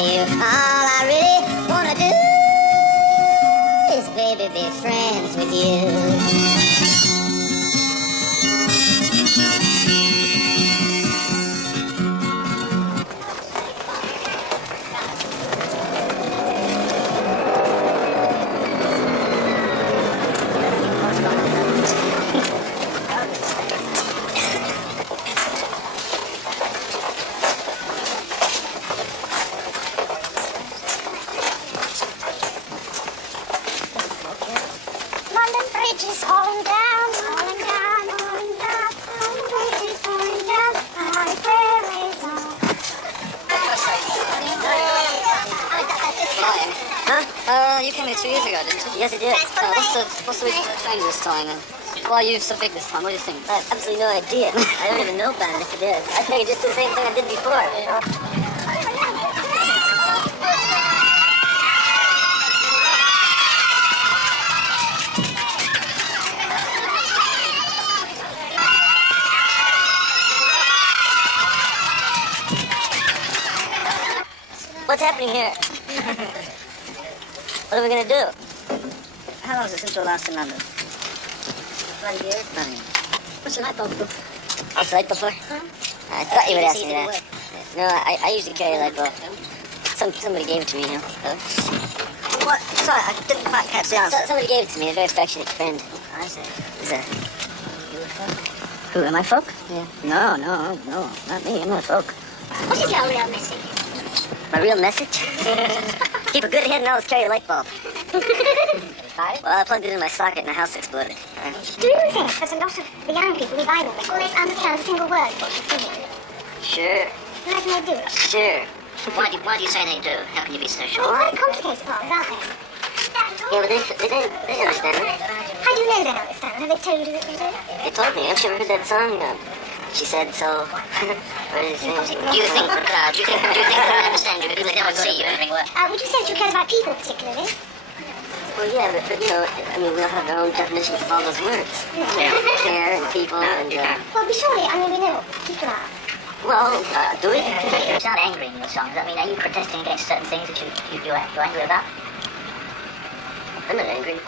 life. All I really wanna do is, baby, be friends with you. London Bridge is falling down, falling down, falling down. London Bridge is falling down. My prayer is on. Huh? You came here 2 years ago, didn't you? Yes, it did. What's the reason for change this time then? Why are you so big this time? What do you think? I have absolutely no idea. I don't even know about it if it is. I think it's just the same thing I did before. You know? What's happening here? What are we gonna do? How long is it since you were last in London? 20 years? What's the night bulb for? What's the light bulb for? I thought you would ask me that. No, I usually carry a light bulb. Somebody gave it to me, you know. What? Sorry, I didn't quite catch the answer. Somebody gave it to me, a very affectionate friend. I see. He's a... Who, am I folk? Yeah. No, not me. I'm not folk. What is your real message? My real message? Keep a good head and always carry a light bulb. Well, I plugged it in my socket and the house exploded. Do you think that a lot of the young people we Bible with always understand a single word what you're saying? Sure. How can they do it? Sure. Why do you say they do? How can you be so sure? Well, quite complicated ones, aren't they? Yeah, but they understand it. How do you know they understand? Have they told you that they do? They told me. I've never heard that song. She said so. What is it? Do you think they understand you because they never see you every word? Would you say that you care about people particularly? Well, yeah, but you know, I mean, we all have our own definitions of all those words. Care and people and... Well, surely, I mean, we know what people are. Well, do we? You sound angry in your songs. I mean, are you protesting against certain things that you're angry about? I'm not angry.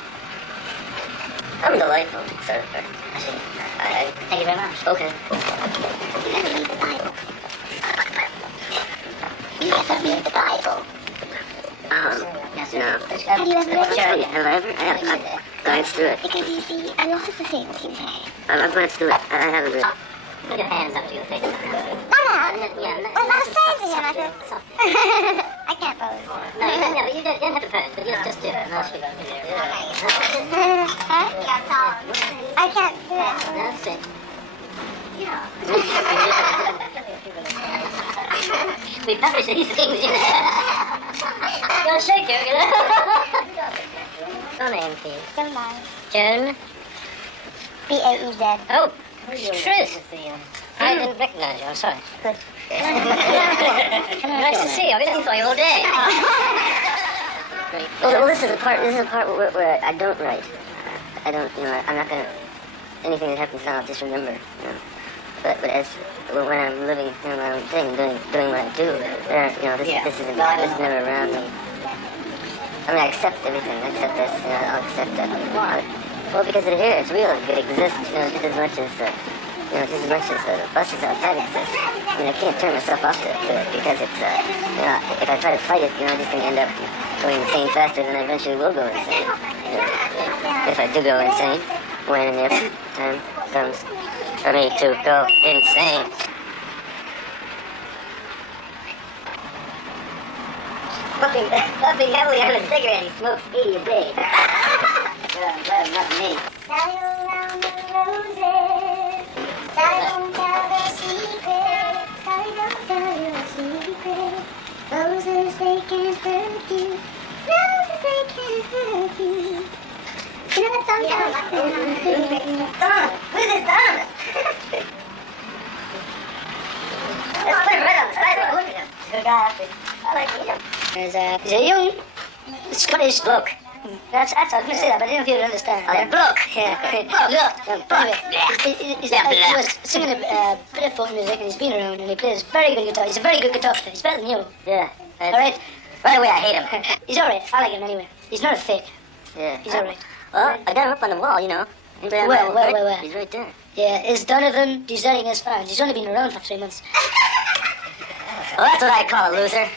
I'm delightful, sir. I see. Thank you very much. Okay. You never read the Bible. You never read the Bible. Yes, No. Have you ever read it? Sure, have I ever? I've glanced through it. Because you see, a lot of the things you say. I've glanced through it. I haven't read it. Put your hands up to your face. Well, that's saying to him, I feel. I can't pose. No, but you don't have to pose, but you just do it. And I'll speak. Huh? I can't do it. That's it. We publish these things, you know. You're a shaker, you know. Your name, please. Don't lie. Joan? B-A-E-Z. Oh, Truth. I didn't recognize you. I'm sorry. Good. Nice to see you. I've been looking for you all day. Well, this is a part where I don't write. I don't, you know, I'm not gonna. Anything that happens now, I'll just remember. You know. But when I'm living my own thing, doing what I do, you know, this is never around me. I mean, I accept everything. I accept this. You know, I'll accept that. Why? Well, because it here, it's real. It exists. You know, just as much as the buses outside exist. I mean, I can't turn myself off to it because it's, you know, if I try to fight it, you know, I'm just going to end up going insane faster than I eventually will go insane. You know, if I do go insane, when and if time comes for me to go insane. Puffing heavily on a cigarette, he smokes 80 a day. Well, not me. Sally around the roses. Sally don't tell their secrets. Sally don't tell your secrets. Roses, they can't hurt you. Roses, they can't hurt you. You know that song? Donna! What is this, Donna? Let's put him right on the sidewalk. Look at him. Good guy. I like him. He's a young Scottish bloke. That's I was going to say that, but I didn't know if you would understand. Oh, they're broke. Yeah. Anyway, he was singing a bit of folk music, and he's been around, and he plays very good guitar. He's a very good guitar player. He's better than you. Yeah. All right? Right away, I hate him. He's all right. I like him anyway. He's not a fake. Yeah. He's all right. Well, I got him up on the wall, you know. Where? He's right there. Yeah, is Donovan deserting his fans? He's only been around for 3 months. Well, that's what I call a loser.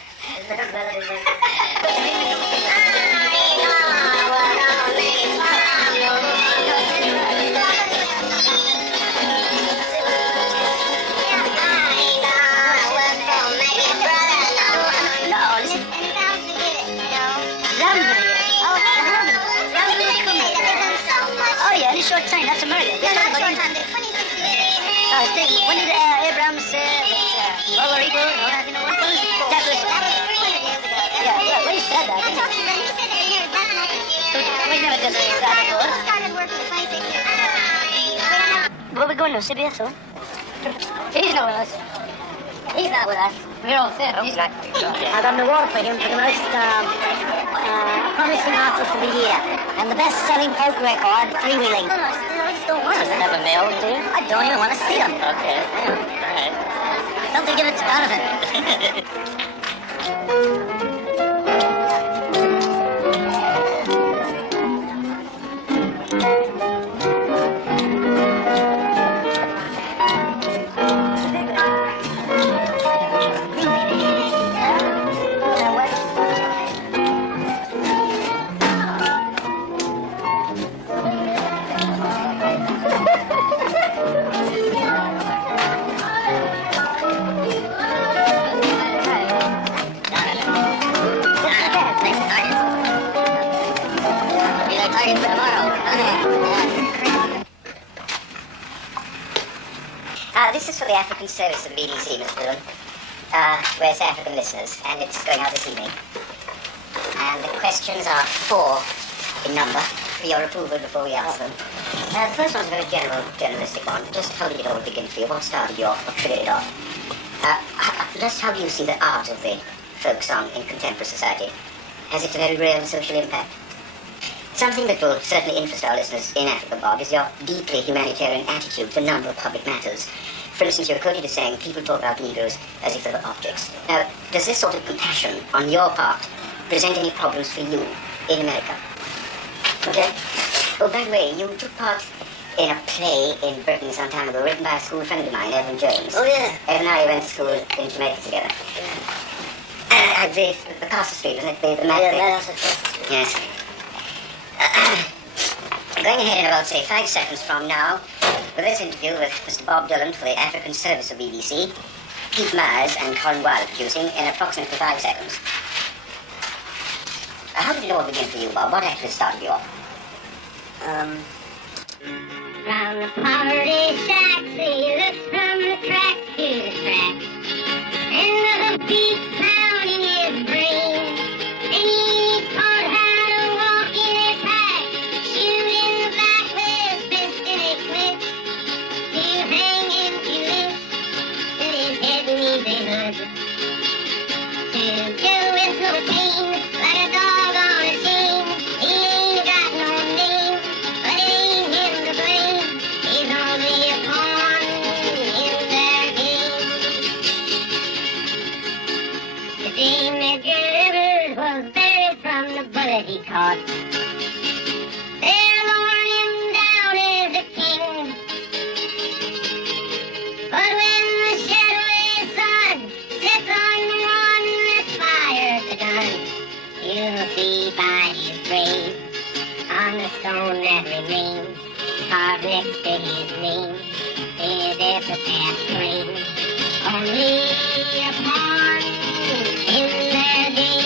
Short time, that's America. Yeah, not short time, they're 26 years. When did Abrams World War Eagle, you know, what was it? That was 300 years ago. Yeah, well, he said that. But he said that he never done that. We never did that before. He started working 26 years ago. Where we going now, CBS, huh? He's not with us. He's not with us. We're all set. He's not. I got an award for him for the most promising artist of the year and the best-selling folk record, Three Wheeling. No, I just don't want to never mail them to you. I don't even want to see them. Okay. All right. Something give it to Donovan. This is for the African service of the BBC, Mr. Dillon, where it's African listeners, and it's going out this evening. And the questions are 4 in number, for your approval before we answer them. The first one's a very generalistic one. Just how did it all begin for you? What started you off? What triggered it off? Just how do you see the art of the folk song in contemporary society? Has it a very real social impact? Something that will certainly interest our listeners in Africa, Bob, is your deeply humanitarian attitude to a number of public matters. For instance, you're quoted as saying, people talk about Negroes as if they were objects. Now, does this sort of compassion on your part present any problems for you in America? Okay? Oh, by the way, you took part in a play in Britain some time ago, written by a school friend of mine, Evan Jones. Oh, yeah. Evan and I went to school in Jamaica together. The Castle Street, wasn't it? The Madhouse. Yes. Going ahead in about, say, 5 seconds from now, with this interview with Mr. Bob Dylan for the African Service of BBC, Pete Myers and Colin Wilde producing in approximately 5 seconds. How did it all begin for you, Bob? What actually started you off? From the poverty shack, he looks from the crack to the crack. And the beat pounding his brain. And he taught how to walk in a pack, shoot in the back with his fist in a clip, to hang him to lift, till his head beneath a hood. To kill with no pain, like a dog on a chain. He ain't got no name, but it ain't him to blame. He's only a pawn in their game. The dame that delivered was buried from the bullet he caught. They're lowering him down as a king. But when the shadowy sun sets on the one that fires the gun, you'll see by his grave, on the stone that remains, carved next to his name, is epitaph claim. Only a pawn in their game.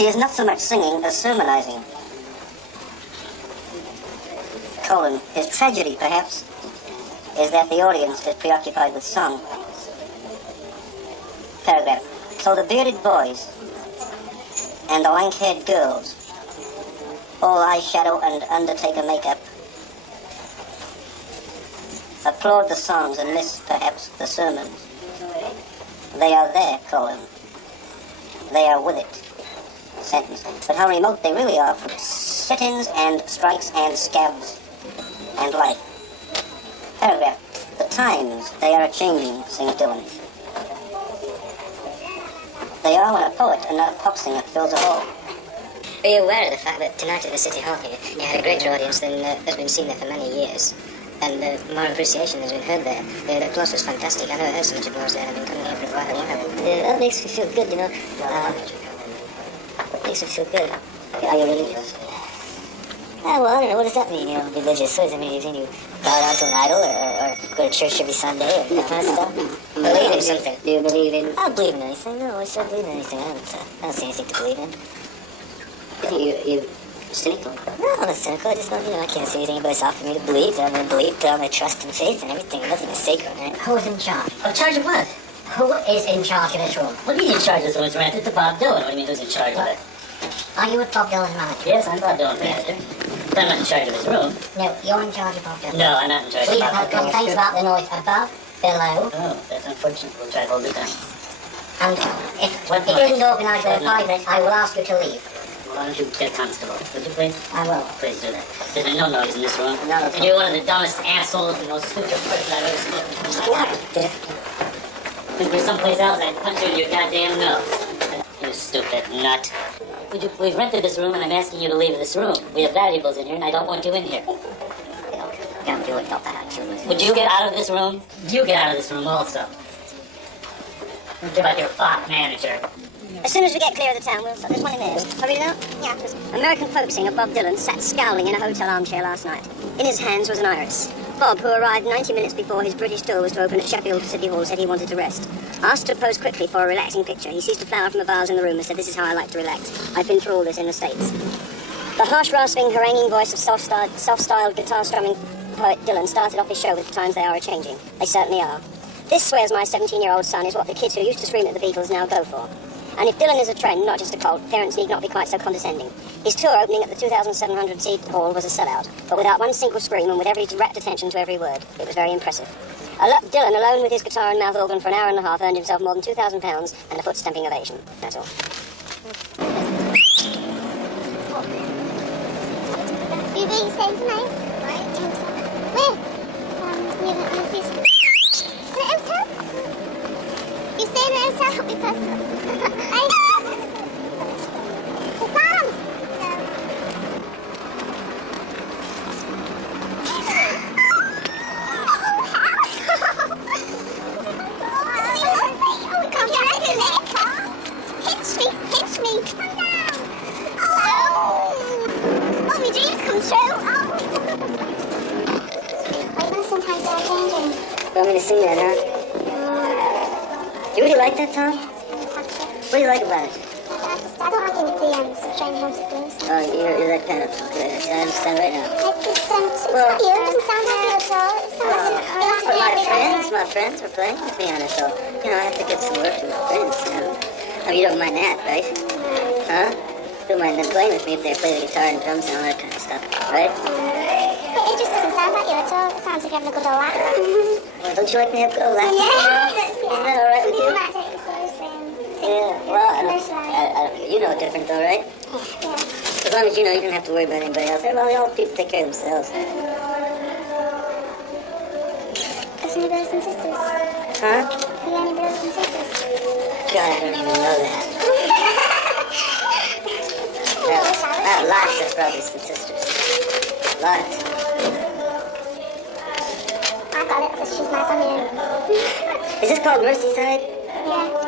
He is not so much singing as sermonizing. Colon. His tragedy, perhaps, is that the audience is preoccupied with song. Paragraph. So the bearded boys and the lank-haired girls, all eyeshadow and undertaker makeup, applaud the songs and miss, perhaps, the sermons. They are there, colon. They are with it. Sentence. But how remote they really are from sit-ins and strikes and scabs and life. Paragraph. The times, they are a-changing, sings Dylan. They are when a poet and not a pop singer fills a hall. Are you aware of the fact that tonight at the City Hall here, you had a greater audience than has been seen there for many years? And more appreciation has been heard there. The applause was fantastic. I never heard so much applause there. I've been coming here for a while, you know. That makes me feel good, you know. Makes me feel good. Are you religious? Well, I don't know. What does that mean, you know, religious? What does it mean? You bow down to an idol or go to church every Sunday or that kind of stuff? Believe in something. Do you believe in... I don't believe in anything. No, I don't believe in anything. I don't see anything to believe in. You're cynical? No, I'm not cynical. I just don't, you know, I can't see anything but it's off for me to believe. I'm going to believe, put all my trust and faith and everything. Nothing is sacred, right? Who's in charge? In charge of what? Who is in charge of this room? What do you mean in charge of this room? It's rented to Bob Dylan. What do you mean who's in charge of it? Are you with Bob Dylan's manager? Yes, I'm Bob Dylan's manager. But I'm not in charge of his room. No, you're in charge of Bob Dylan. No, I'm not in charge We of have Bob had Dylan. complaints about the noise above, below, Oh, that's unfortunate. We'll try to hold it down. and if What it noise? isn't organised within 5 minutes, I will ask you to leave. Why don't you get a constable? Would you please? I will. Please do that. There's been no noise in this room. No, that's And you're one of the dumbest assholes and most stupid person I've ever seen. If you're someplace else, I'd punch you in your goddamn nose. You stupid nut. We've rented this room and I'm asking you to leave this room. We have valuables in here and I don't want you in here. Don't do it, not that actually. Would you get out of this room? You get out of this room also. What about your fop manager? As soon as we get clear of the town, there's one in there. Have you read it out? Yeah. American folk singer Bob Dylan sat scowling in a hotel armchair last night. In his hands was an iris. Bob, who arrived 90 minutes before his British tour was to open at Sheffield City Hall, said he wanted to rest. Asked to pose quickly for a relaxing picture, he seized a flower from a vase in the room and said, "This is how I like to relax. I've been through all this in the States." The harsh, rasping, haranguing voice of soft-styled guitar-strumming poet Dylan started off his show with "The times they are a-changing." They certainly are. This, swears my 17-year-old son, is what the kids who used to scream at the Beatles now go for. And if Dylan is a trend, not just a cult, parents need not be quite so condescending. His tour opening at the 2,700-seat hall was a sellout, but without one single scream and with every rapt attention to every word. It was very impressive. Dylan, alone with his guitar and mouth organ for an hour and a half, earned himself more than £2,000 and a foot-stamping ovation. That's all. You being so nice? Where? Near the hotel? You stay in the hotel because... Sam! Hitch me. Come down. Oh, my dreams come true. Sometimes they're changing. You want me to sing that, huh? You really like that song? What do you like about it? I don't like any DMs of train homesick blues. Oh, you're that kind of... Okay, I understand right now. It's not you. It doesn't sound happy at all. It sounds like My friends are playing with me on it, so, you know, I have to get some work to my friends, you know. Oh, you don't mind that, right? Huh? You don't mind them playing with me if they play the guitar and drums and all that kind of stuff, right? It just doesn't sound like you at all. It sounds like you're having a good old laugh. Well, don't you like me to have a good old laugh? Yeah. Isn't that all right with you? might take it seriously and Yeah, well, you know different though, right? yeah. As long as you know, you don't have to worry about anybody else. Well, all people take care of themselves. Got any brothers and sisters? Huh? You got any brothers and sisters? God, I don't even know that. Well, I have lots of brothers and sisters. Lots. I got it, because she's my family. Is this called Merseyside? Yeah.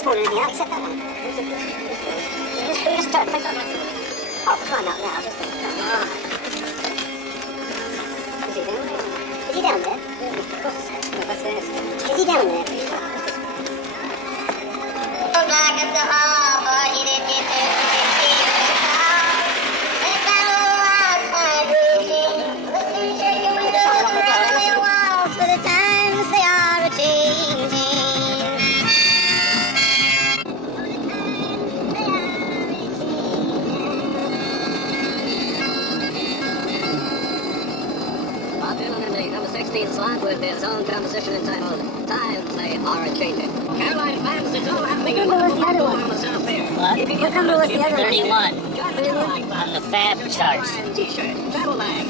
just called anything out except that one. Just try to play something. Oh, climb out now. Just Is he down there? Is he down there? Yeah, of course. What's this? Is he down there? For the times they are a-changing. Bob Dylan in the number 16 slot with his own composition entitled Times They Are A-Changing. Caroline fans, it's all happening What number was the other one? on the South there. What number was the other one? 31 on the Fab charts. T-shirt, travel bag.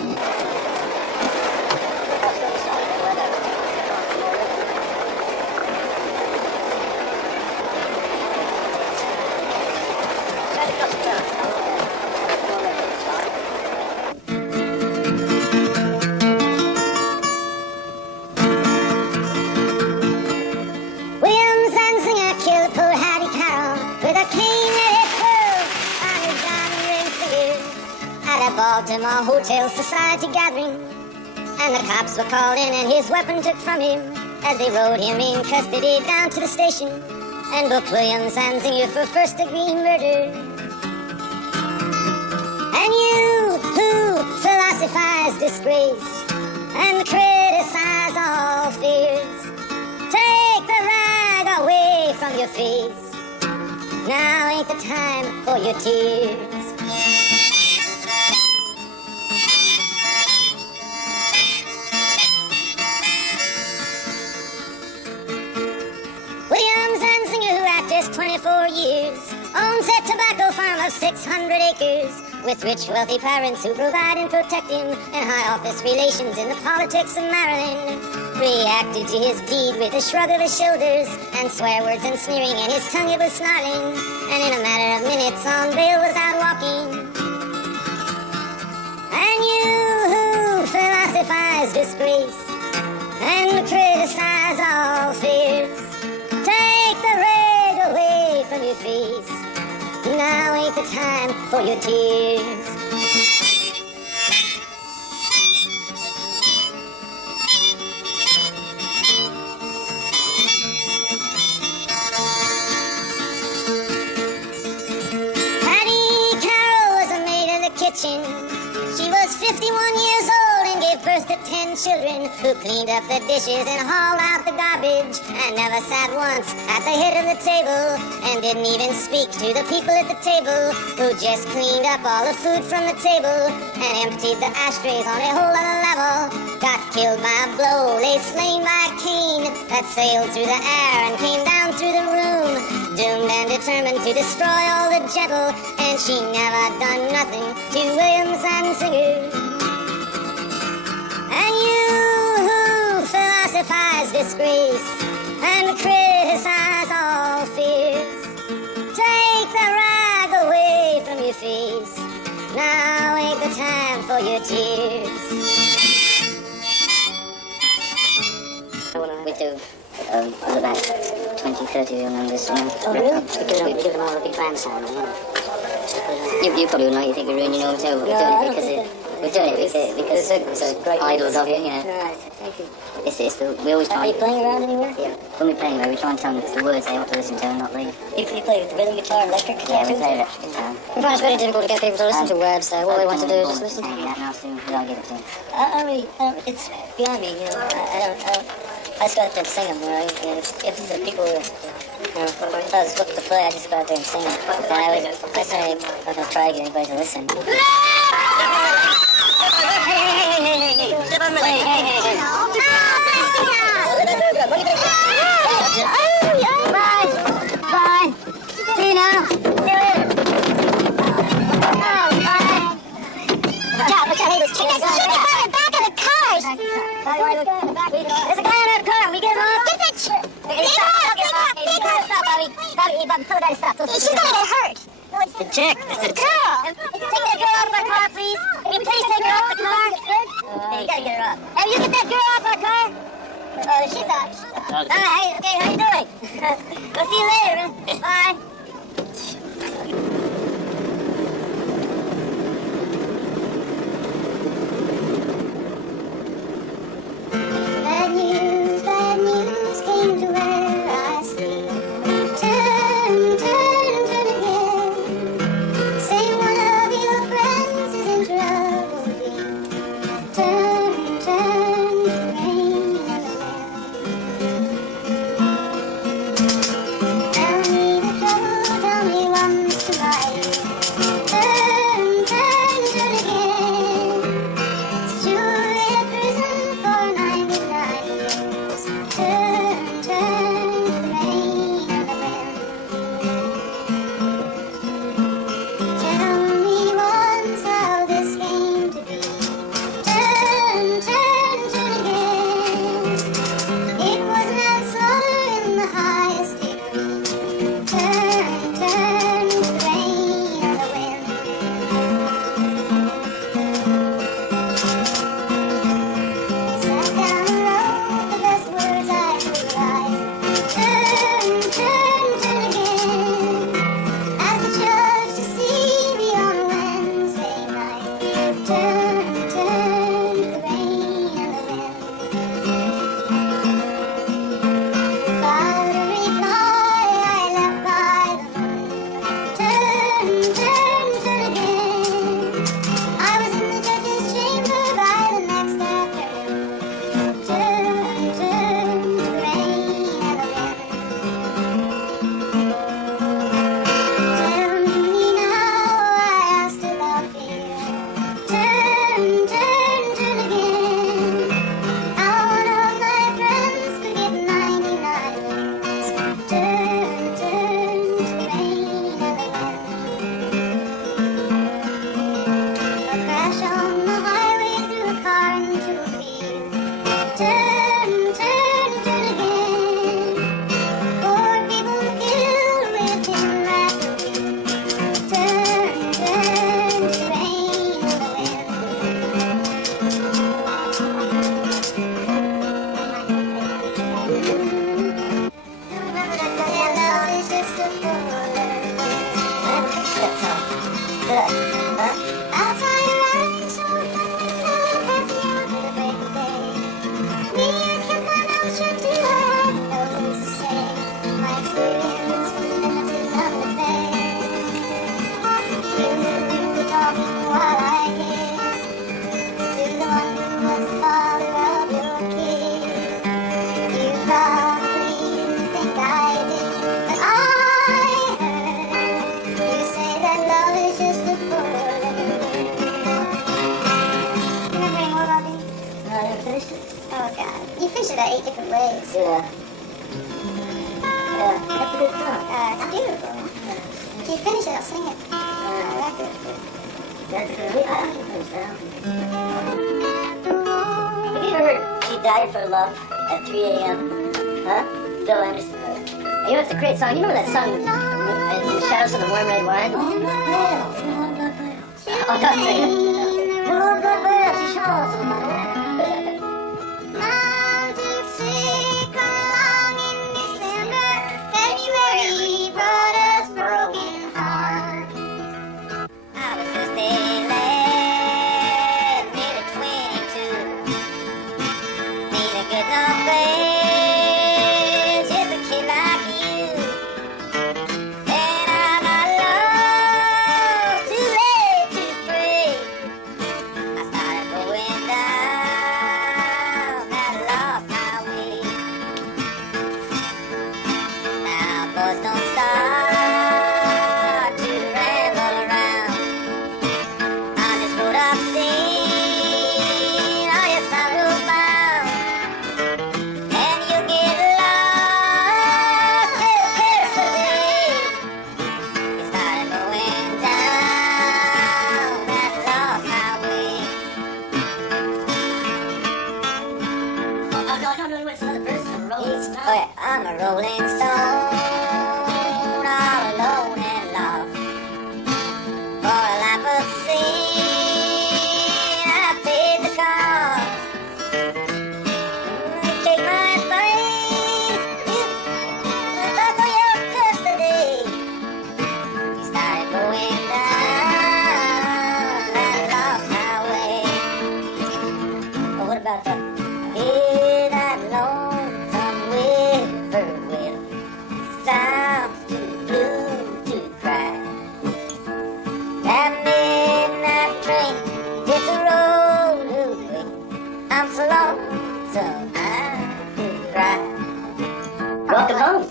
William Zanzinger killed poor Hattie Carroll with a cane that had curled on his diamond ring finger at a Baltimore Hotel Society gathering. And the cops were called in and his weapon took from him as they rode him in custody down to the station and booked William Zanzinger for first-degree murder. And you who philosophize disgrace and criticize all fears, take the rag away from your face. Now ain't the time for your tears. William Zanzinger, who at just 24 years owns a tobacco farm of 600 acres, with rich, wealthy parents who provide and protect him, and high office relations in the politics of Maryland, reacted to his deed with a shrug of his shoulders and swear words and sneering, and his tongue it was snarling, and in a matter of minutes on bail was out walking. And you who philosophize disgrace and criticize all fears, take the rag away from your face. Now ain't the time for your tears. Hattie Carroll was a maid in the kitchen. She was 51 years old and gave birth to 10 children who cleaned up the dishes and hauled out the garbage and never sat once at the head of the table and didn't even speak to the people at the table who just cleaned up all the food from the table and emptied the ashtrays on a whole other level. Got killed by a blow, lay slain by a cane that sailed through the air and came down through the room, doomed and determined to destroy all the gentle, and she never done nothing to William Zanzinger. And you who philosophize disgrace and criticize all fears, take the rag away from your face. Now ain't the time for your tears. We do about 20, 30 real numbers, you know. Oh, really? Because we give them all a big band sound, you know. You probably will know, you think we're ruining your own too. We're doing it because we're idols of it, you know. Right, thank you. We always try. Are you playing around anywhere? Yeah. When we play anywhere, we try and tell them it's the words they ought to listen to and not leave. You play with the rhythm guitar and electric guitar Yeah, we too? play electric guitar. I find it's very difficult to get people to listen to words, so all they want to do is just listen. Maybe that now soon, I'll give it to them. It's beyond me, you know. I just go out there and sing them, you know. If the people, if I was looking to play, I just go out there and sing them. And I say, I'm not going to try to get anybody to listen. Bye. See you now. See you later. Oh, bye. Watch out, hey, those chickens. There's a guy in the back of the cars. There's a guy in our car. We get him off. Get that chick. Stop, Bobby. Stop. She's gonna get hurt. No, it's the chick. It's the girl. Take that girl off our car, please. Can you please take her off the car? Hey, you gotta get her off. Hey, you get that girl off our car? She's off. Hi, okay, how you doing? We'll see you later, man. Bye. Bad news came to where I sleep. Turn, turn, turn again. Say one of your friends is in trouble. Turn, turn, the rain and the wind. Tell me the trouble, tell me once to right. Turn, turn, turn again. Secure in prison for 99 years. Turn, turn, the rain and the wind. Tell me once how this came to be. Turn, turn, turn again. It was manslaughter in the highest degree. Turn, turn, the rain and the wind. Sat down and wrote the best words I could write. Turn, turn, turn again. Asked the judge to see me on Wednesday night. Turn, turn, the rain and the wind. Without a reply, I left by the moon. Turn, turn, turn again. I was in the judge's chamber by the next afternoon. Turn, turn, the rain and the wind. Tell me now, I asked about fear. Turn, turn, turn again. How one of my friends could get 99 years. Turn, turn, the rain and the wind. A crash on the highway threw a car into a field. Turn, turn, turn again. 4 people killed within rapidly. Turn, turn, the rain and the wind. Remember that love is just a four-letter word. Outside riding so perfume the break of day. Me, I kept my mouth shut too hard, no things to say. My experience was limited on the face. You were talking while I hid. To the one who was the father of your kid. You probably didn't think I did, but I heard you say that love is just a four-letter word. Remember any more about me? No, I haven't finished it. Oh God, you finished it 8 different ways. Yeah. Yeah, that's a good song. It's beautiful. If you finish it, I'll sing it. I like it. That's good. I haven't finished that. The wall. Have you ever heard She Died for Love at 3 a.m.? Huh? Bill Anderson. You know, it's a great song. You remember that song, In the Shadows of the Warm Red Wine? Oh, Blood Veils. Oh, Blood Veils. Oh, don't sing it. Oh, Blood Veils. She shows. Mom took sick along in December. February brought us broken hearts. I was just a lad, maybe 22. Need a good enough place, just a kid like you. And I'm not lost, too late to pray. I started going down that lost highway. Now boys don't start to ramble around on this road I've seen. Oh yes, I rode bound, and you'll get lost till yesterday. You started going down that lost highway. Oh, no, it's another verse. Rolling Stone. Oh yeah, I'm a rolling stone, all alone and lost. For a life of sin, I paid the cost. Take my advice, home.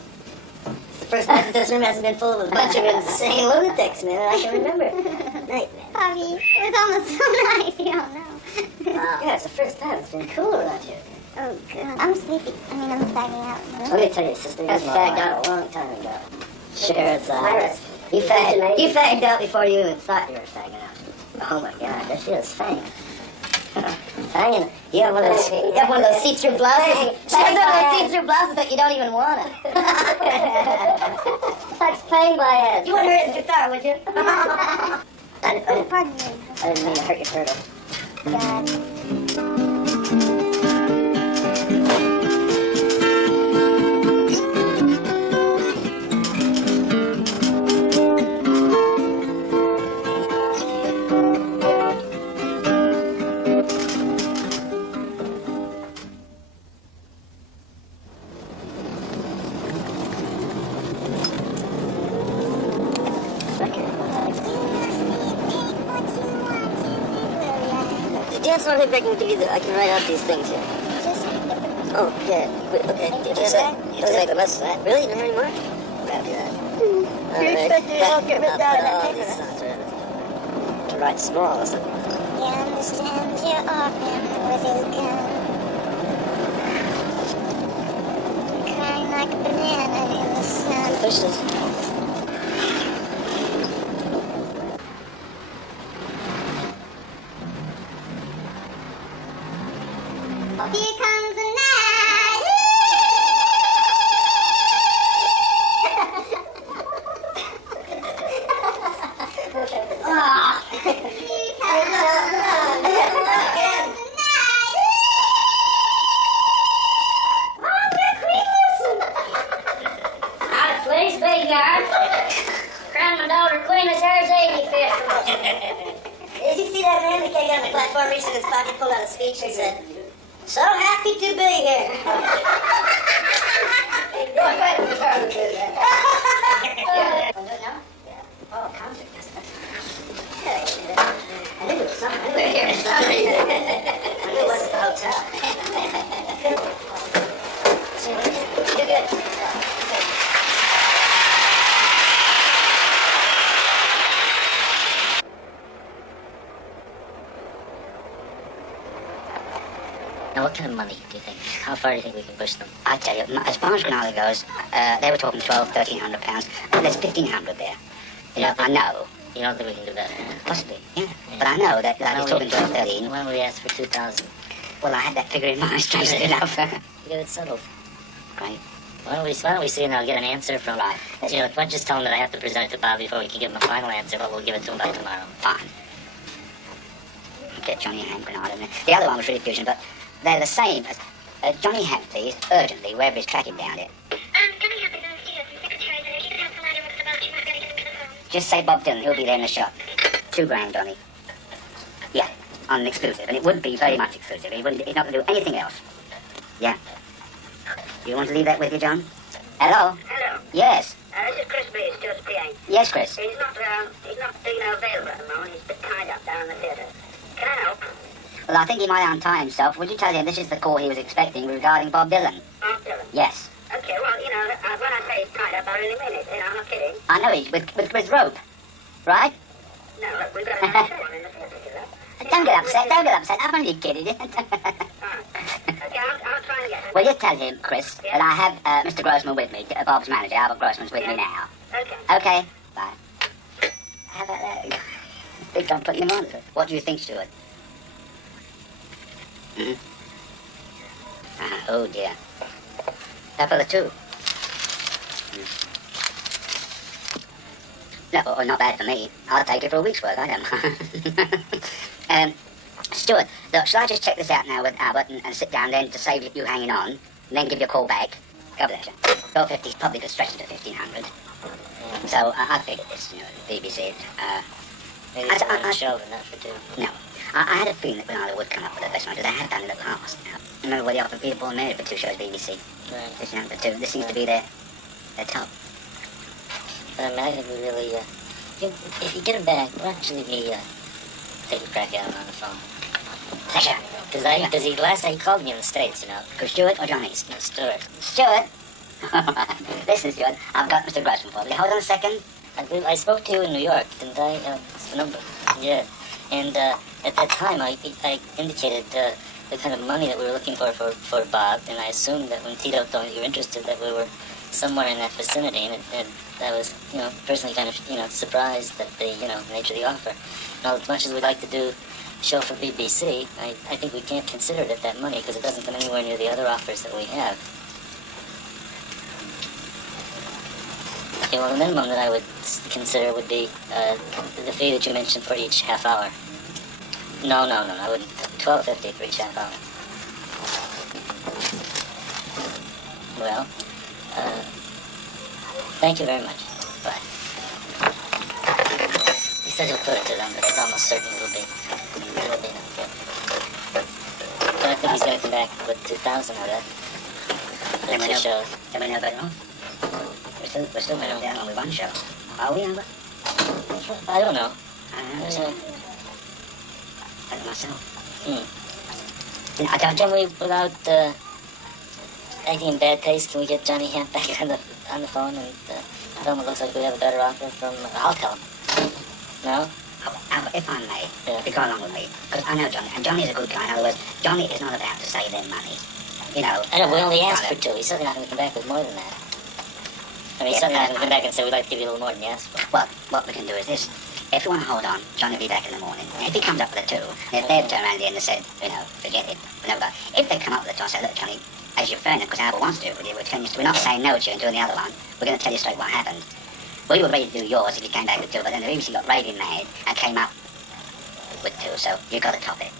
It's the first night this room hasn't been full of a bunch of insane lunatics, man, that I can remember. Night. Bobby, it was almost so nice, you don't know. Wow. Yeah, it's the first time. It's been cool around here. Oh, God. I'm sleepy. I'm fagging out. Let me tell you, sister, you fagged out a long time ago. Iris. You fagged out before you even thought you were fagging out. Oh my God, there she is, fang. Fanging. You have one of those see-through blouses. She has one of those see-through blouses that you don't even want it. That's fang by head. You wouldn't hurt his guitar, would you? Pardon me. I didn't mean to hurt your turtle. God. Dance one thing I can give you I can write out these things here. Oh, yeah. Okay. You just make the best of that. Really? You don't have any more? Grab that. You're expecting you won't get ripped out of that These paper. songs are to write small, isn't it? He understands your orphan with his gun. Crying like a banana in the sun. Fishes. Here comes the night. Please be God. Crown my daughter Queen as hers 80 festival. Did you see that man that came down the platform, reached in his pocket, pulled out a speech and said, "So happy to be here." Go ahead and try to do that. Oh, no? Yeah. Oh, concert. I knew it was something. I knew we were here for some reason. I knew it wasn't the hotel. You're good. Now, what kind of money do you think? How far do you think we can push them? I tell you, as far as Granada goes, they were talking £1,300. There's 1,500 there. You know, I know. You don't think we can do that? Possibly, yeah. But I know that he's talking 12, 13. Why don't we ask for 2,000? Well, I had that figure in mind, strangely enough. Get it settled. Right. Why don't we see and I'll get an answer from... Right. You know, don't just tell him that I have to present it to Bob before we can give him a final answer, but we'll give it to him by tomorrow. Fine. Get Johnny Ham Granada in there. The other one was really fusion, but they're the same as Johnny Ham, please, urgently, wherever he's tracking down it. Johnny Hampton is the secretary there. He can have the letter with the box. You might get it to the phone. Just say Bob Dylan, he'll be there in the shop. $2,000, Johnny. Yeah, on an exclusive, and it would be very much exclusive. He's not going to do anything else. Yeah. You want to leave that with you, John? Hello? Hello. Yes. This is Chris Bees, George P.A. Yes, Chris. He's not available at the moment. He's a bit tied up down in the theatre. Can I help? Well, I think he might untie himself. Would you tell him this is the call he was expecting regarding Bob Dylan? Bob Dylan? Yes. Okay, well, when I say he's tied up, I really mean it. I'm not kidding. I know he's with rope, right? No, look, we've got another show in the theatre, you know. Don't get upset. I'm only kidding. Okay, I'll try and get him. Well, you tell him, Chris, that I have Mr. Grossman with me, Bob's manager. Albert Grossman's with me now. Okay. Okay, bye. How about that? I think I'm putting him on. What do you think, Stuart? Oh, dear. That fella, too. No, not bad for me. I'll take it for a week's work, I don't mind. Stuart, look, shall I just check this out now with Albert and sit down then to save you hanging on, and then give you a call back? Go for that, Sean. 1250 is probably could stretch it to 1,500. So I figured this, BBC. Maybe I- for one I- show, but not for two. No. I had a feeling that Bernardo would come up with a best one, because they have done in the past. Remember when they offered Peter Paul and Mary for 2 shows, BBC? Right. 1,500 for 2. This seems to be their top. But I mean, I think we really, if you get him back, why don't you leave me, take a crack at him on the phone? Pleasure. Because last night he called me in the States, you know. Go Stuart or Johnny? No, Stuart. Stuart, Listen, Stuart, I've got Mr. Grossman for you. Hold on a second. I spoke to you in New York, didn't I? It's the number. Yeah. And at that time, I indicated the kind of money that we were looking for Bob, and I assumed that when Tito told me you were interested, that we were somewhere in that vicinity, and I was, personally kind of, surprised at the, nature of the offer. Now, as much as we'd like to do a show for BBC, I think we can't consider it at that money because it doesn't come anywhere near the other offers that we have. Okay, well, the minimum that I would consider would be the fee that you mentioned for each half hour. No, I wouldn't. $12.50 for each half hour. Well, thank you very much. Bye. He said he'll put it to them, but it's almost certain it'll be enough. But I think he's going to come back with 2,000 of that. That's the show. Am I know better off? We're still down only one show. Are we, Albert? I don't know. I don't know myself. Can we, without acting in bad taste, can we get Johnny Hamp back on the phone and tell him it looks like we have a better offer from... I'll tell him. No? Albert, if I may, to go along with me, because I know Johnny, and Johnny's a good guy. In other words, Johnny is not about to save them money. I know, we only asked for 2. He's certainly not going to come back with more than that. I mean, he's certainly not going to come back and say, we'd like to give you a little more than you asked for. Well, what we can do is this. If you want to hold on, Johnny will be back in the morning. And if he comes up with a 2, if they've turned around at the end and said, forget it. But if they come up with a 2, I say, look, Johnny, as your friend, because Albert wants to do it with you, we're not saying no to you and doing the other one. We're going to tell you straight what happened. We were ready to do yours if you came back with 2, but then the BBC got raving mad and came up with 2, so you've got to top it.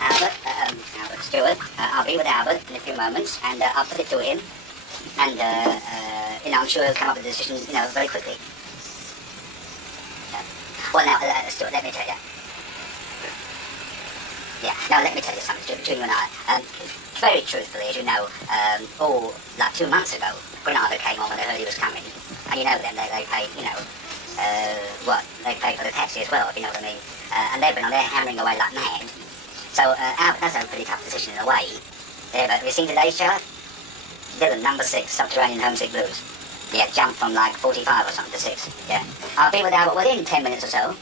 Albert Stewart, I'll be with Albert in a few moments, and I'll put it to him, and I'm sure he'll come up with a decision, very quickly. Well, now, Stewart, let me tell you. Let me tell you something, between you and I. Very truthfully, as you know, like 2 months ago, Granada came on when they heard he was coming, and you know them, they paid, they paid for the taxi as well, if you know what I mean, and they've been on there hammering away like mad. So Albert does have a pretty tough position in a way. But have you seen today's chart? Dylan, number 6, Subterranean Homesick Blues. Yeah, jumped from like 45 or something to 6. Yeah. I'll be with Albert within 10 minutes or so.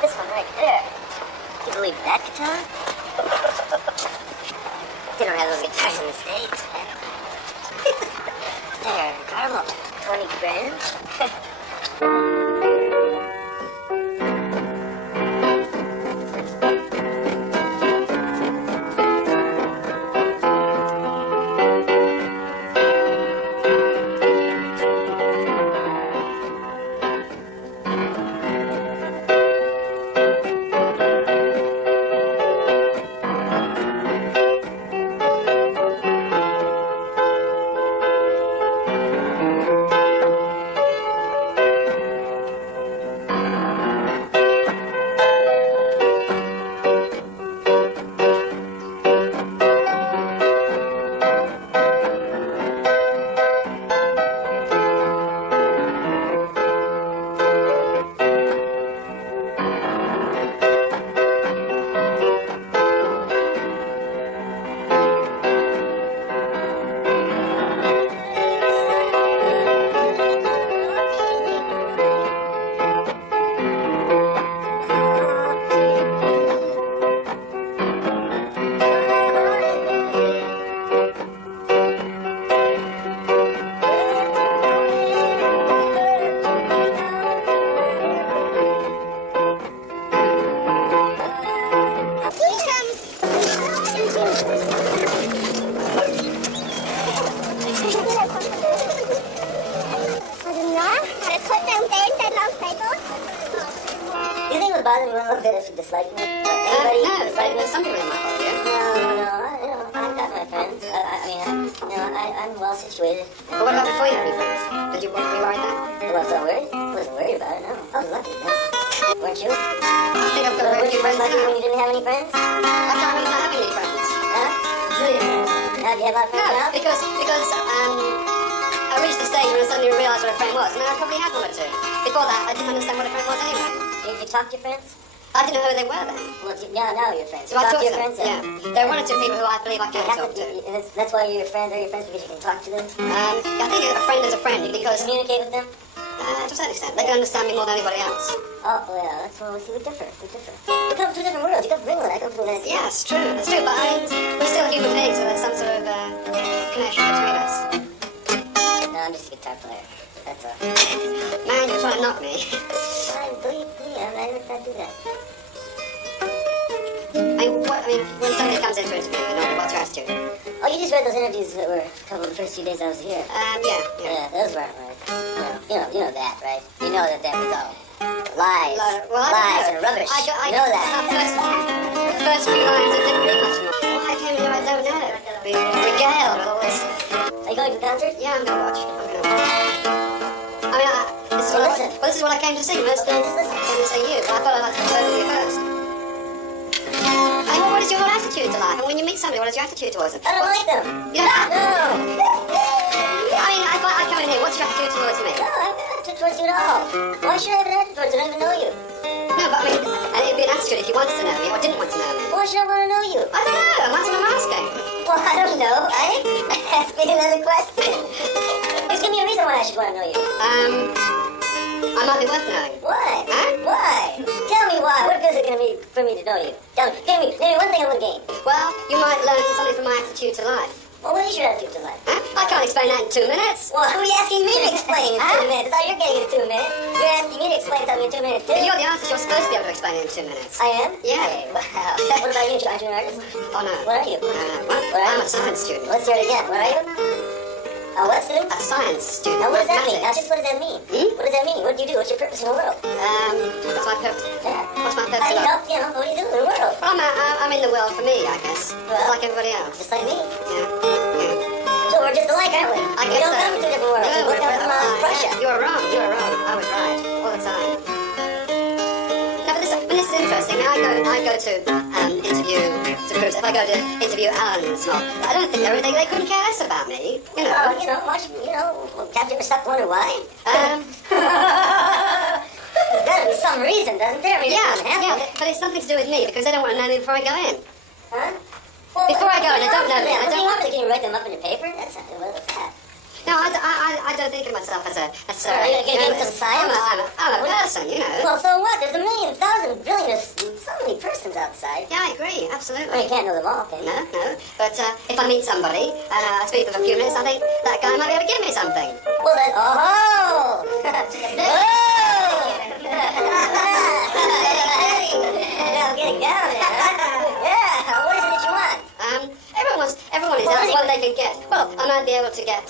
This one right there. Can you believe that guitar? They don't have those guitars in the States, man. There, Carlo. 20 grand? You think it would bother me one little bit if you dislike me? Anybody dislike me? Some people might bother you. No, I've got my friends. I'm well situated. But what about before you had any friends? Did you want to be worried then? Well, I wasn't worried about it, no. I was lucky, no. Weren't you? I think I've got a very few friends Lucky now. when you didn't have any friends? I can't remember not having any friends. Huh? Do you? Now, do you have a lot of friends No, now? because I reached the stage where I suddenly realised what a friend was, and then I probably had one or two. before that, I didn't understand what a friend was anyway. You talk to your friends? I didn't know who they were then. Well, now you're friends. So I talk talked to your them. friends? Yeah. There are one or two people who I believe I You can have talk to. that's why you're your friends. They're your friends because you can talk to them. I think a friend is a friend because, Communicate with them. to a certain extent, they can understand me more than anybody else. Oh, yeah, that's why we see we differ. We come from two different worlds. You come from England, I come from the United States. Yeah, it's true. It's true, but I mean, we're still human beings, so there's some sort of connection between us. No, I'm just a guitar player. That's all. Man, you're trying to knock me. Believe me, I never tried to do that. I mean, when somebody comes in for an interview, you know, what's your attitude? Oh, you just read those interviews that were a couple of the first few days I was here. Yeah. Yeah, those weren't right. You know that, right? You know that was all lies. Well, Lies and rubbish. You know that. The first few lines, I didn't read much more. Why I came here, I don't know. Being regaled with all this. Are you going to the concert? Yeah, I'm gonna watch. I mean, this is what I came to see. Most Okay, just listen. I came to see you, but I thought I'd like to go with you first. I mean, what is your attitude to life? And when you meet somebody, what is your attitude towards them? I don't like them. You don't? No. I mean, I come in here, what's your attitude towards me? No, I have an attitude towards you at all. Why should I have an attitude towards you? I don't even know you. No, but I mean, it'd be an attitude if you wanted to know me or didn't want to know me. Why should I want to know you? I don't know, that's what I'm asking. Well, I don't know. Ask me another question. Just give me a reason why I should want to know you. I might be worth knowing. Why? Huh? Why? Tell me why. What good is it going to be for me to know you? Name me one thing I would gain. Well, you might learn something from my attitude to life. Well, what is your attitude to life? Huh? I can't explain that in 2 minutes. Well, who are you asking me to explain in 2 minutes? That's all you're getting in 2 minutes. You're asking me to explain something in 2 minutes, too. But you're the artist, you're supposed to be able to explain it in 2 minutes. I am? Yeah. Okay, wow. What about you? Aren't you an artist? Oh, no. What are you? What? What are I'm you? a science student. Let's hear it again. What are you? A what student? A science student. Now, what does that mean? Now, Mathematics. just what does that mean? Hmm? What does that mean? What do you do? What's your purpose in the world? What's my purpose? Yeah. What's my How purpose do in you life? help, what do you do in the world? Well, I'm in the world for me, I guess. Well, like everybody else. Just like me. Yeah. So we're just alike, aren't we? I We guess don't so. come from two different worlds. We both come from Prussia. You were wrong. You were wrong. I was right all the time. No, but this is interesting. I go to interview groups. If I go to interview Alan Small, I don't think they couldn't care less about me. You know. Well, have you ever stopped to wonder why? There's got to be some reason, doesn't there? I mean, it doesn't happen. But it's nothing to do with me because they don't want to know me before I go in. Huh? Well, Before I go in, they don't know me. What do you want? Can you write them up in your paper? That's not what's that. No, I don't think of myself as a Are you gonna give some science? I'm a person, you know. Well, so what? There's a million, thousand, billion, there's so many persons outside. Yeah, I agree, Well, absolutely. you can't know them all, can you? No. But if I meet somebody and I speak to them for a few minutes, I think that guy might be able to give me something. Well, then, oh! Now getting down there, huh? Yeah, what is it that you want? Everyone is asked what they can get. Well, I might be able to get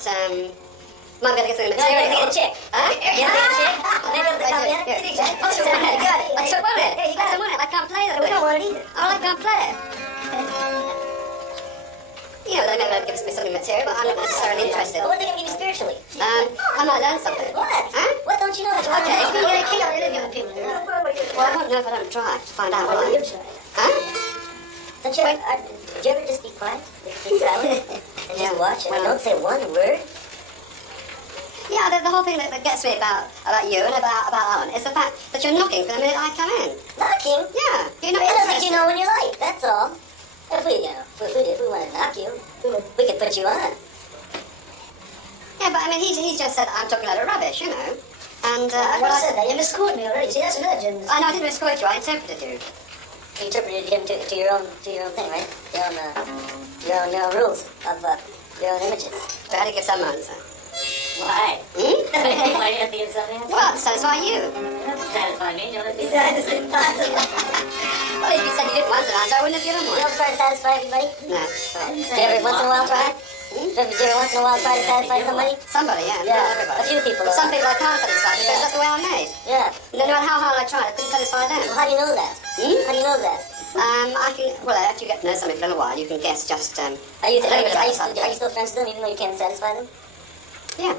might be able to get some material. You get a chick. Huh? You get a chick? Maybe I'll come in. I took one it. I took one it. Hey, you got it. I can't play that. We don't want it either. I can't play it. You know, they may be able to give me something material, but I'm not necessarily interested. What are they going to give you spiritually? I might learn something. What? Huh? What don't you know that you want to Okay, know? you keep really young people. Well, I won't know if I don't try to find out Well, why. you try. Huh? Don't you ever, do you ever just be quiet, be silent, and just watch and Well- don't say one word? Yeah, the whole thing that gets me about you and about Alan is the fact that you're knocking from the minute I come in. Knocking? Yeah, you're not I don't think interested. you know when you're late, that's all. If we want to knock you, we could put you on. Yeah, but I mean, he just said I'm talking a lot of rubbish, you know. And Well, I said that. You misquoted me already. See, that's another gym. I know I didn't misquote you. I interpreted you. You interpreted him to your own thing, right? Your own rules of your own images. So I had to give some answer. Why? Hmm? Why do you have to give something? Well, to satisfy you. Satisfy me. Don't let me satisfy impossible. Well, if you said you didn't want an answer, I wouldn't have given You one. don't try to satisfy everybody? No. Do you every once in a while try? Do you every once in a while try to satisfy somebody? Somebody, yeah. Yeah, Not everybody. a few people. Some people I can't satisfy because that's the way I'm made. Yeah. No matter how hard I tried, I couldn't satisfy them. Well, how do you know that? Hmm? How do you know that? After you get to know somebody for a little while, you can guess just, Are you a little bit about the still subject. friends with them even though you can't satisfy them? Yeah.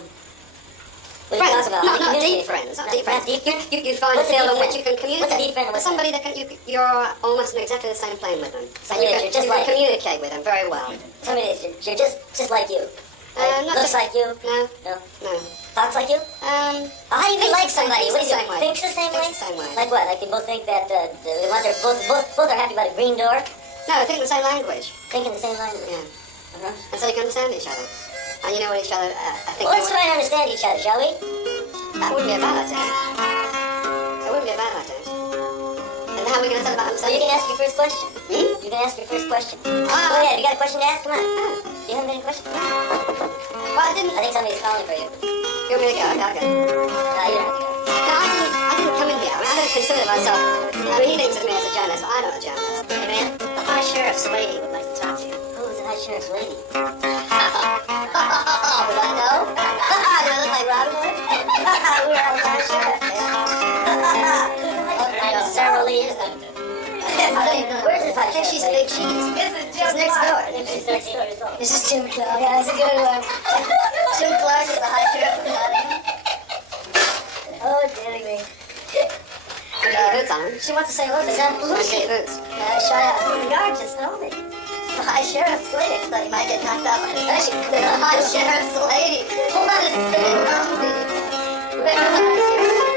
What do you Friends, talk about? not You deep communicate. friends, not Not deep friends. deep friends? You find a What's a field deep on which friend? you can communicate. What's a deep friend and what's Somebody that you're almost on exactly the same plane with them. Somebody that you're just you can like. communicate with them very well. Somebody that you're just like you. Looks like you. No. No. No. Talks like you? How do you Thinks like the same- somebody? thinks What do the you same way. thinks the same way? Thinks the same way. Like what? Like they both think that they want their both are happy about a green door, No, think the same language. thinking the same language. Yeah. Uh-huh. And so you can understand each other. And you know what each other, I think... Well, let's try and understand each other, shall we? That wouldn't be a bad idea. It wouldn't be a bad idea. And how are we going to tell about So you understanding? can ask your first question. Hmm? You can ask your first question. Go Ah, ahead. You got a question to ask? Come on. You haven't got any questions? well, I didn't... I think somebody's calling for you. You want me to go? Okay, I'll go. No, you don't have to go. No, I didn't come in here. I mean, I don't consider myself... I mean, he thinks of me as a journalist, but I'm not a journalist. Hey, man. The High Sheriff's lady would like to talk to you. Who is the high sheriff's lady? Would I know? Do I look like Robin Hood? We're all the High Sheriff. Sarah Lee, isn't it? I don't even know. Where's this high I think she's sheriff's big. lady? She's next door. She's next door. This is Jim Clark. Yeah, that's a good one. Jim Clark is the High Sheriff of Nottingham. Oh, dearie me. Boots on. She wants to say hello to Sam Belushi. Boots. Shut up. The guard just told me. The High Sheriff's lady. So you might get knocked out by the High Sheriff's lady. Hold on a second. Where's the High Sheriff?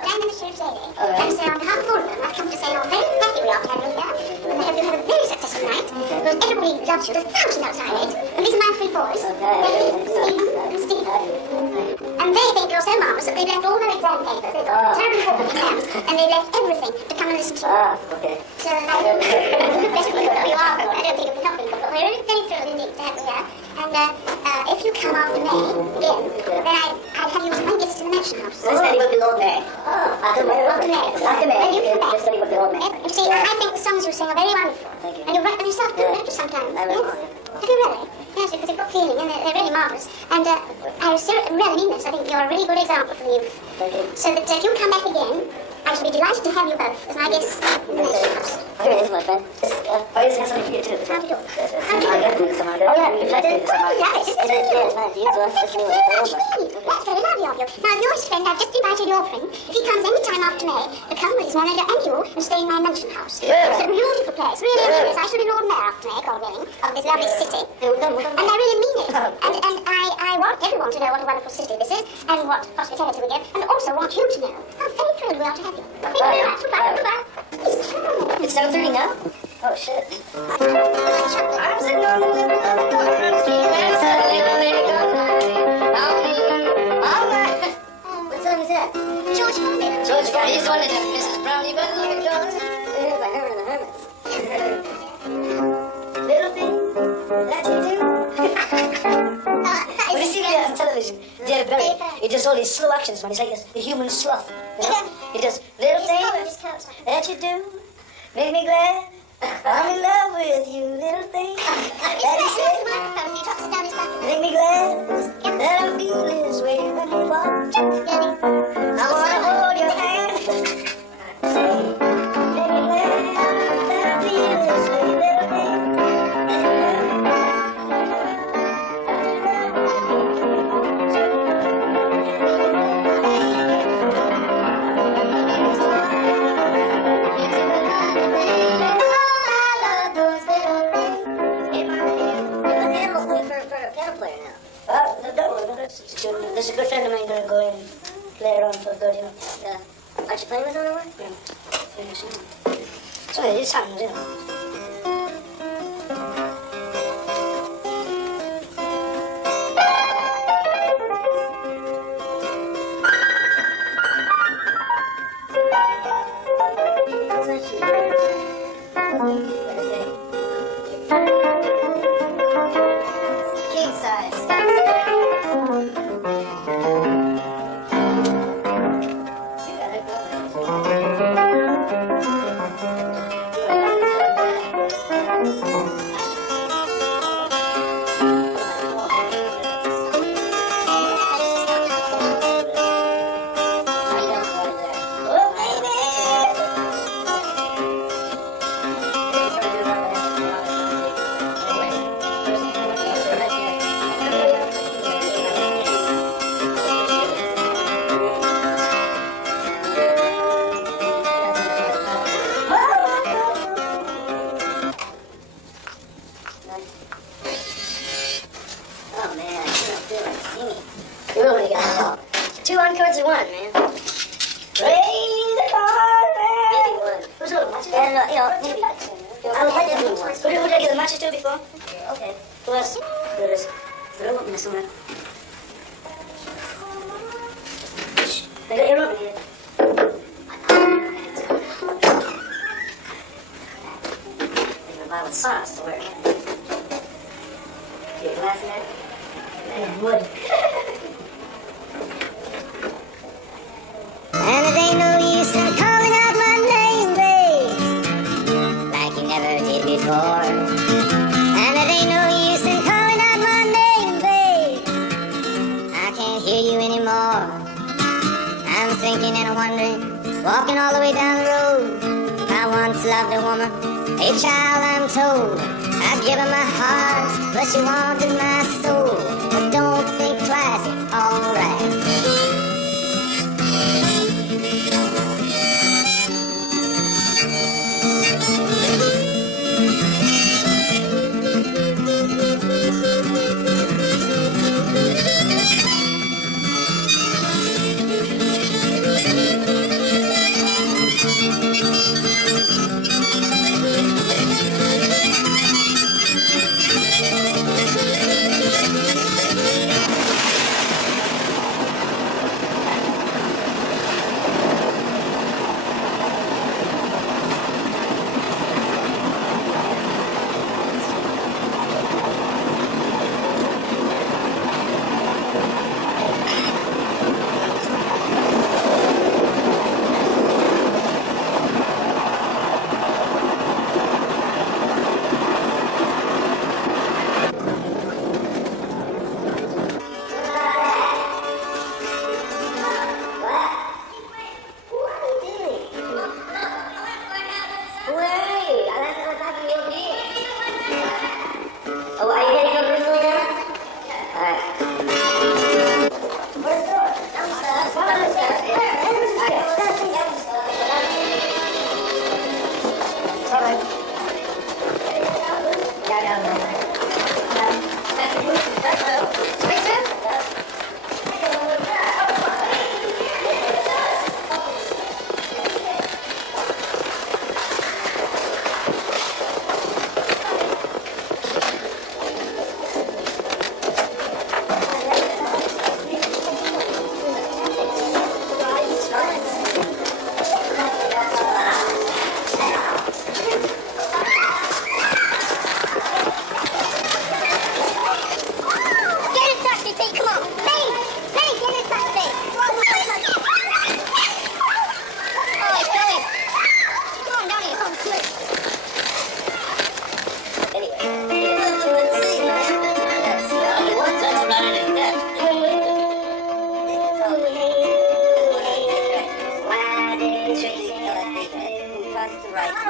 I'm the sheriff's lady. And so on behalf of all of them, I've come to say how very happy we are to have you here. I hope you have a very successful night. Because everybody loves you. There's thousands outside it. And these are my three boys. Steve and Steve. And they think you're so marvellous that they've left all their exam papers. They've got terribly important exams. And they've left everything to come and listen to you. Okay. So I don't best we could. You are good. I don't think it would not be good. But we're really very thrilled indeed to have you here. And if you come after May again, then I'd have you as my guest in the mansion house. So said he would be Lord Mayor. After May. After May. And you come back. Just said he would be Lord Mayor. You see, I think the songs you sing are very wonderful. Thank you. And you write them yourself, too, don't you, sometimes? I will. Yes. Have you really? Yes, because they've got feeling and they're really marvellous. And I really mean this. I think you're a really good example for the youth. Thank you. So that if you come back again, I shall be delighted to have you both as my guests in the mansion house. Here it is, my friend. I just have something for you, too. How do you do? I'm going to do some of it. Oh, yeah. I did. Oh, yeah, it's just Yeah, it's nice. You do it. Just give me a little bit. That's very lovely of you. Now, your friend, I've just invited your friend. If he comes any time after May, to come with his manager and you and stay in my mansion house. Yeah. It's a beautiful place, really it is. I shall be Lord Mayor after May, God willing, of this lovely city. And I really mean it. And I want everyone to know what a wonderful city this is and what hospitality we get, and also want you to know how very thrilled we are to have you. Thank you very much. Goodbye. Goodbye. It's charming. It's 7:30 now? Oh, shit. What song is that? George Foreman. George Foreman. He's the one that does Mrs. Brownie, but look at George. It is by Herman and the Hermits. Little thing that you do. When you see that on television, David Berry, he does all these slow actions, man. He's like the human sloth. You know? He does little things that you do make me glad. I'm in love with you, little thing that you say. Make me glad that I feel this way when you walk. I wanna hold your hand. Say, make me glad that I feel this way, little thing. There's a good friend of mine gonna go in and play around for good, you know. Aren't you playing with him or what? Yeah. So it just happens, you know. King size. maybe. I would like to. Who did I give the matches to before? Okay. Who else? There it is. They're all up in there somewhere. Shh. They got your open here. Buy with sauce to work. Your glass in there? And wood. And it ain't no use in calling out my name, babe, like you never did before. And it ain't no use in calling out my name, babe, I can't hear you anymore. I'm thinking and wondering, walking all the way down the road. I once loved a woman, a child I'm told. I'd give her my heart, but she wanted my soul. But don't think twice, it's alright.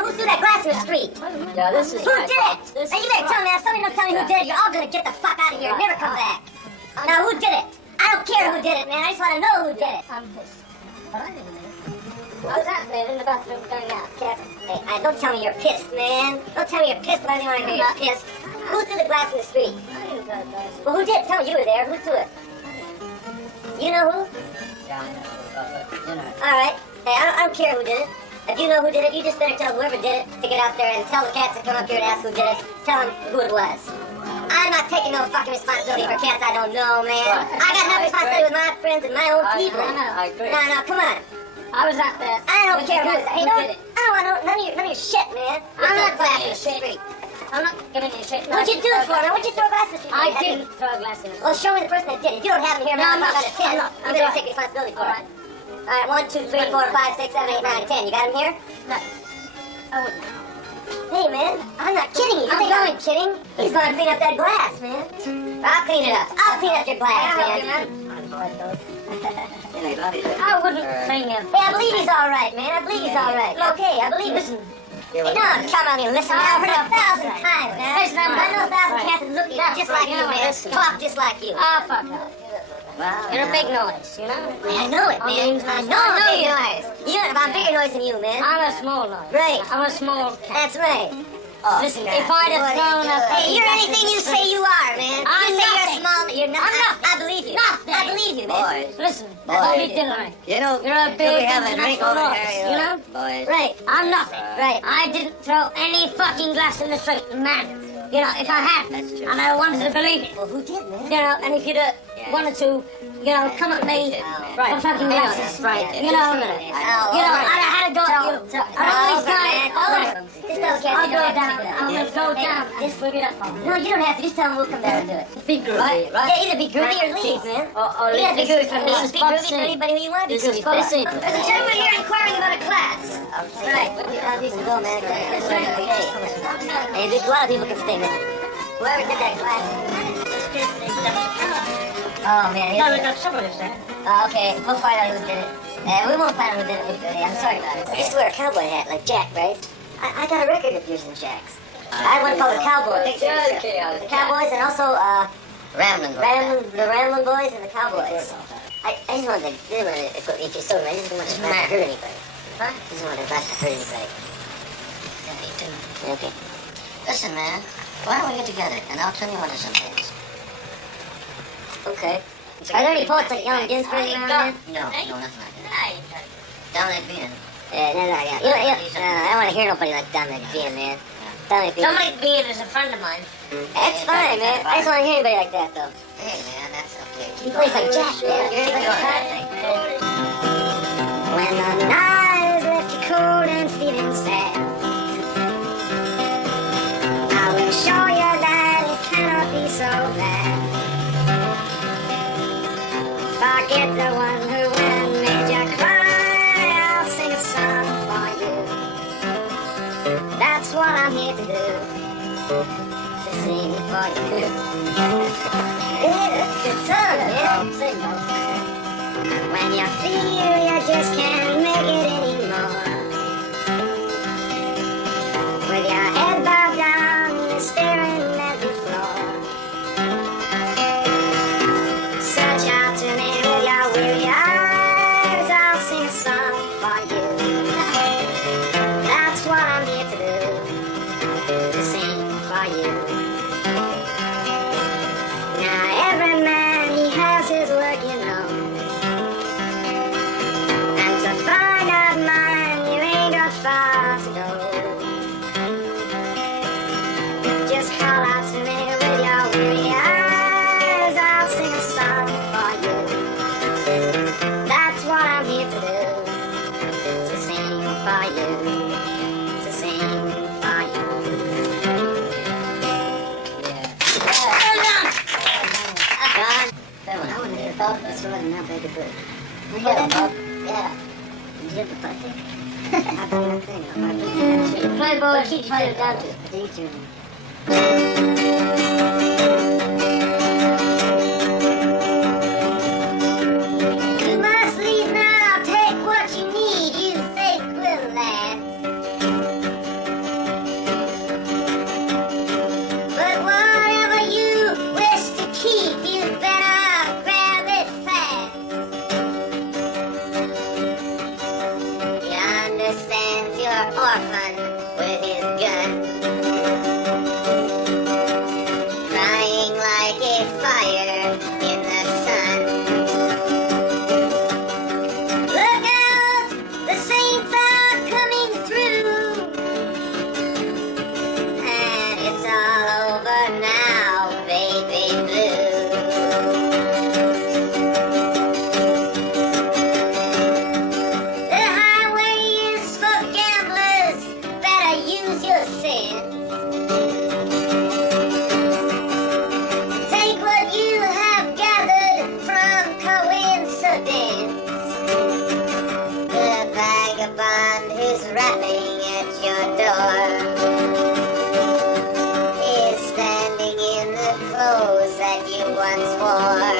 Who threw that glass in the street? Yeah, this is Who did it? Now you better tell me. If somebody don't tell me who did it, you're all gonna get the fuck out of here and never come back. Now who did it? I don't care who did it, man. I just want to know who did it. I'm pissed. But I didn't do it. I was out there in the bathroom going out. Hey, don't tell me you're pissed, man. Don't tell me you're pissed, but I don't want to hear you're pissed. Who threw the glass in the street? I didn't throw the glass. Well, who did? Tell me you were there. Who threw it? You know who? Yeah, I know. You know. All right. Hey, I don't care who did it. If you know who did it, you just better tell whoever did it to get out there and tell the cats to come up here and ask who did it. Tell them who it was. I'm not taking no fucking responsibility for cats I don't know, man. I got enough responsibility with my friends and my own people. I agree. No, come on. I was out there. I don't care who it is. Hey, Who did it? I don't want none of your shit, man. I'm not glass giving in you the shit. street. I'm not giving you shit. What'd you do it for, man? What'd you throw a glass in the street? I didn't throw a glass in the Well, show me the person that did it. You don't have it here, man. No, I'm not gonna 10. I'm not. You better take responsibility for it. All right, 1, 2, 3, 4, 5, 6, 7, 8, 9, 10. You got him here? No. I wouldn't. Hey, man, I'm not kidding you. You think I'm kidding? He's gonna clean up that glass, man. I'll clean it up. I'll clean up your glass, man. I wouldn't clean you. Hey, I believe he's all right, man. I believe he's all right. Okay, I believe. Listen. Hey, no, come on and listen. I've heard 1,000 times, man. Listen, I know 1,000 cats that look just like you, man. Talk just like you. Ah, fuck off. You're a big noise, you know? I know it, man. I know I'm big noise. I'm bigger noise than you, man. I'm a small noise. Right. I'm a small cat. That's right. Listen, if I'd have thrown a... Hey, you're anything you say you are, man. I'm you say nothing. you're small. You're not. I'm nothing. I believe you. Nothing. I believe you, man. Boys, Listen, Boy. don't be dithering. you know, You're a could big we have a drink international over artist, here? you know? Boys. Right, I'm nothing. Right. I didn't throw any fucking glass in the street, man. You know, if I had, That's true. and I wanted to believe it, Well, who did, man? you know, and if you'd wanted to, you know, come at me Right. for fucking glasses, Right. you know, I'd have had a go at you. I'd always man. This fella can't I'll do go it. down. I'm gonna go down. This will get up. No, you don't have to. Just tell him we'll come down and do it. Be groovy, Right? right? Yeah, either be groovy or leave, man. Or You have to be groovy for me. Let's Be groovy for see. anybody who you want to be This is groovy for for. see. There's a gentleman here inquiring about a class. Right. You can go, man. Hey, a lot of people can stay, man. Whoever did that class. Oh, man. No, we got somebody there. Okay, we'll find out who did it. We won't find out who did it. I'm sorry about it. I used to wear a cowboy hat like Jack, right? I got a record of yours and Jack's. I had one called the Cowboys. The Cowboys and also Ramblin' the Ramblin' Boys and the Cowboys. I just wanted to put each so I just didn't want to hurt anybody. Huh? I just wanted to hurt anybody. Yeah, me too. Okay. Listen, man, why don't we get together and I'll turn you onto some things? Okay. Are there any poets like Allen Ginsberg around there? No, nothing like that. Dominic Bean. Yeah, no, yeah. I don't want to hear nobody like Dominic Bean, man. Dominic Bean. Dominic Bean is a friend of mine. That's fine, man. I just want to hear anybody like that, though. Hey, man, that's okay. He plays like Jack, man. You're anybody like that? When the night is left you cold and feeling sad, I will show you that it cannot be so bad. Forget the one who went and made you cry. I'll sing a song for you. That's what I'm here to do. To sing for you. Yeah, that's a good song, man. Sing, when you feel you just can't make it anymore, with your head bowed down and staring at the floor, search out to me with your weary eyes. I'll sing a song for you. That's what I'm here to do, to sing for you. Now every man, he has his work, you know. And to find out mine, you ain't got far to go. Just call out to me with your weary eyes. I'll sing a song for you. That's what I'm here to do. To sing for you. To sing for you. I want to hear Bob this one now, baby. We got it, Bob. Yeah. You did the thing. I've done that thing. Play ball, keep playing down to. Thank you. You must leave now. Take what you need. You think will last. But whatever you wish to keep, you better grab it fast. He understands your orphan with his gun, crying like a fire in the sun. Look out, the saints are coming through, and it's all over now, baby blue. The highway is for gamblers, better use your sense. Take what you have gathered from coincidence. The vagabond who's rapping at your door is standing in the clothes that you once wore.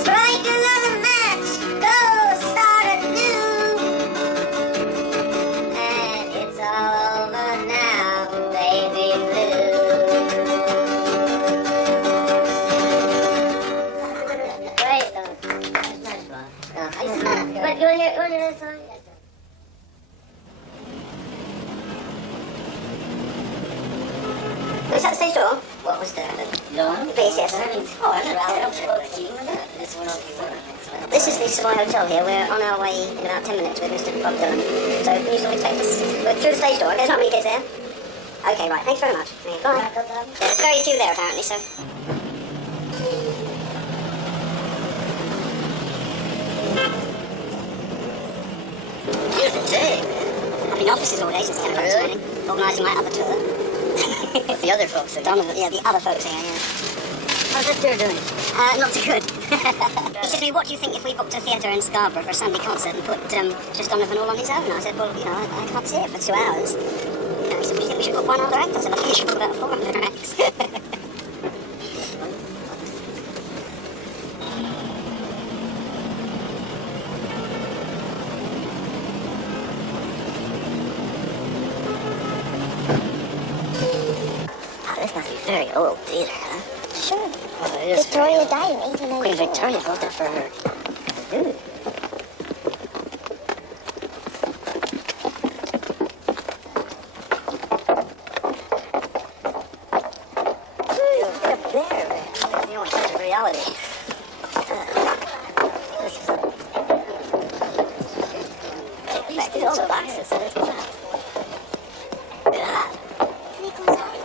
Strike another match, go start anew, and it's all over now, baby blue. Great, that's nice, Bob. But you want to hear that song? Is that the stage door? What was that? No. Please, yes. Oh, I don't This is the Savoy Hotel here. We're on our way in about 10 minutes with Mr. Bob Dylan. So can you still expect us? We're through the stage door. There's not many kids there. Okay, right. Thanks very much. Bye. There's very few there, apparently, so... Beautiful day, man. I've been in offices all day since 10 o'clock this morning, organising my other tour. The other folks are Donovan, yeah, the other folks here, yeah. How's that tour doing? Not so good. He said to me, what do you think if we booked a theatre in Scarborough for a Sunday concert and put just Donovan all on his own? I said, well, you know, I can't see it for 2 hours. You know, he said, well, you think we should book one other act? I said, I think we should book about 4 other acts. This must be very old theater, huh? Sure. Oh, it is Victoria died in Queen 1894. Victoria built it for her. Dude. Up there, man. The only sense of reality. Take back these old boxes.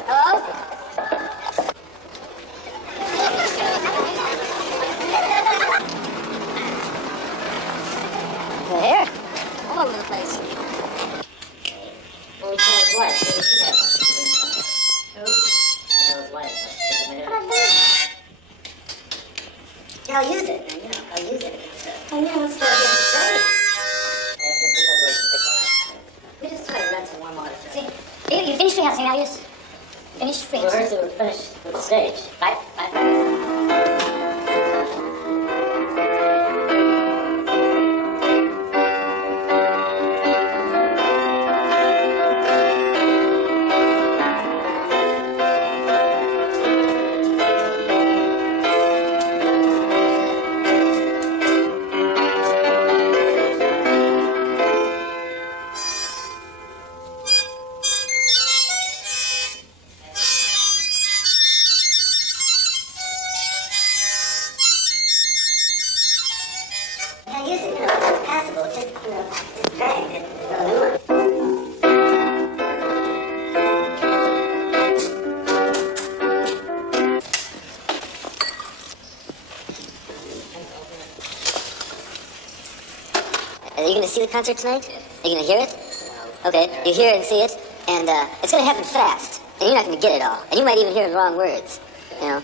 Hello? Here? All over the place. Well, we call his wife. Who is that? Who? His wife. Yeah, I'll use it. Man. You know, I'll use it against her. I know. It's not against the trade. That's the people who pick one up. We just try to run some warm water. See? You finished rehearsing now, you finished rehearsing. Rehearsal, we're finished with the stage. Bye. Bye. Can't use it, you know, it's passable. It's just, you know, it's dragged it. Are you going to see the concert tonight? Are you going to hear it? Okay, you hear it and see it, and it's going to happen fast, and you're not going to get it all, and you might even hear the wrong words, you know.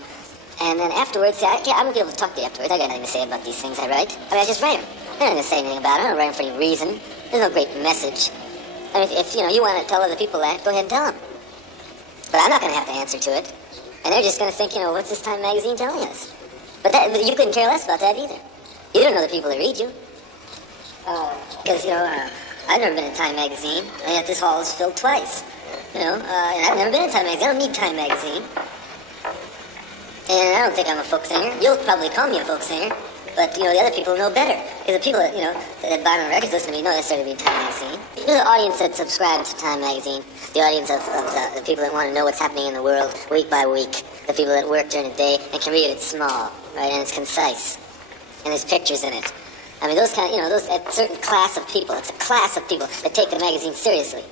And then afterwards, see, I won't be able to talk to you afterwards. I got nothing to say about these things I write. I mean, I just write them. I'm not going to say anything about it. I don't write them for any reason. There's no great message. I mean, if you know, you want to tell other people that, go ahead and tell them. But I'm not going to have to answer to it. And they're just going to think, you know, what's this Time magazine telling us? But you couldn't care less about that either. You don't know the people that read you. Because, you know, I've never been in Time magazine, and yet this hall is filled twice. You know, and I've never been in Time magazine. I don't need Time magazine. And I don't think I'm a folk singer. You'll probably call me a folk singer. But, you know, the other people know better. Because the people that, you know, that buy my records listen to me don't necessarily read Time magazine. There's an audience that subscribes to Time magazine. The audience of the people that want to know what's happening in the world week by week. The people that work during the day and can read it. It's small, right? And it's concise. And there's pictures in it. I mean, those kind of, you know, those, a certain class of people. It's a class of people that take the magazine seriously.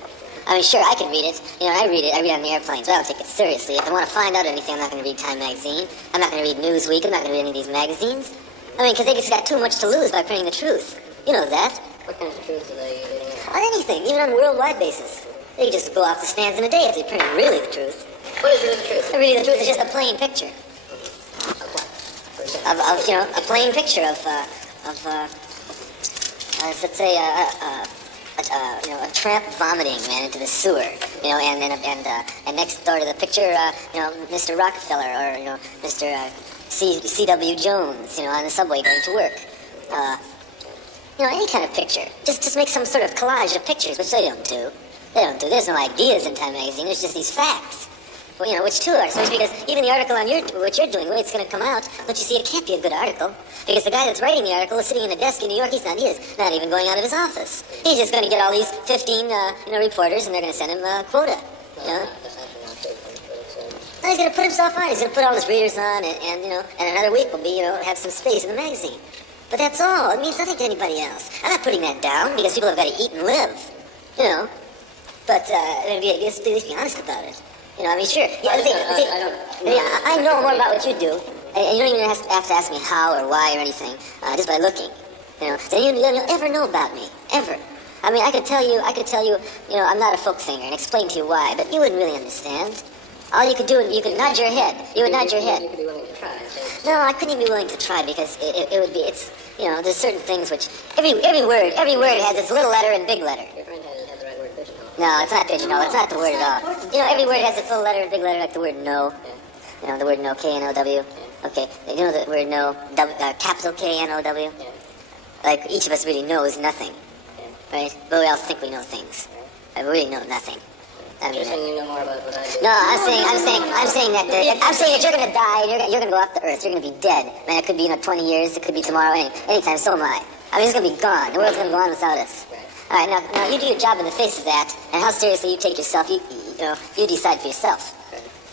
I mean, sure, I can read it. You know, I read it on the airplanes, but I don't take it seriously. If I want to find out anything, I'm not going to read Time magazine. I'm not going to read Newsweek. I'm not going to read any of these magazines. I mean, because they just got too much to lose by printing the truth. You know that. What kind of truth are they reading? On anything, even on a worldwide basis. They can just go off the stands in a day if they print really the truth. What is really the truth? Really the truth is just a plain picture. Of what? Of you know, a plain picture of let's say, you know, a tramp vomiting, man, into the sewer, you know, and next door to the picture, you know, Mr. Rockefeller or, you know, Mr. C.W. Jones, you know, on the subway going to work. You know, any kind of picture. Just make some sort of collage of pictures, which they don't do. There's no ideas in Time magazine. There's just these facts. Well, you know, which too are so because even the article on what you're doing, the way it's going to come out, don't you see, it can't be a good article. Because the guy that's writing the article is sitting in a desk in New York. He's not even going out of his office. He's just going to get all these 15, you know, reporters, and they're going to send him a quota. You know? And he's gonna put himself on. He's gonna put all his readers on, and you know, and another week will be, you know, have some space in the magazine. But that's all. It means nothing to anybody else. I'm not putting that down because people have got to eat and live, you know. But let's be honest about it. You know, I mean, sure. Yeah, I know more about what you do, and you don't even have to ask me how or why or anything, just by looking. You know, so you'll ever know about me, ever. I mean, I could tell you, you know, I'm not a folk singer and explain to you why, but you wouldn't really understand. All you could do, you could nod your head. You would nod your head. You could be willing to try. No, I couldn't even be willing to try because it would be, it's, you know, there's certain things which, every word has its little letter and big letter. Your friend had the right word, pigeonhole. No, it's not pigeonhole. It's not the word at all. You know, every word has its little letter and big letter, like the word no. Yeah. You know, the word no, K-N-O-W. Yeah. Okay, you know the word no, capital K-N-O-W? Yeah. Like, each of us really knows nothing, Yeah. right? But we all think we know things. We really know nothing. I mean, You're saying you know more about what I do. no, I'm saying that you're gonna die and you're gonna go off the earth. You're gonna be dead. Man, it could be, you know, 20 years. It could be tomorrow. Anytime. So am I. I mean, it's gonna be gone. The world's gonna go on without us. All right, now you do your job in the face of that, and how seriously you take yourself. You decide for yourself.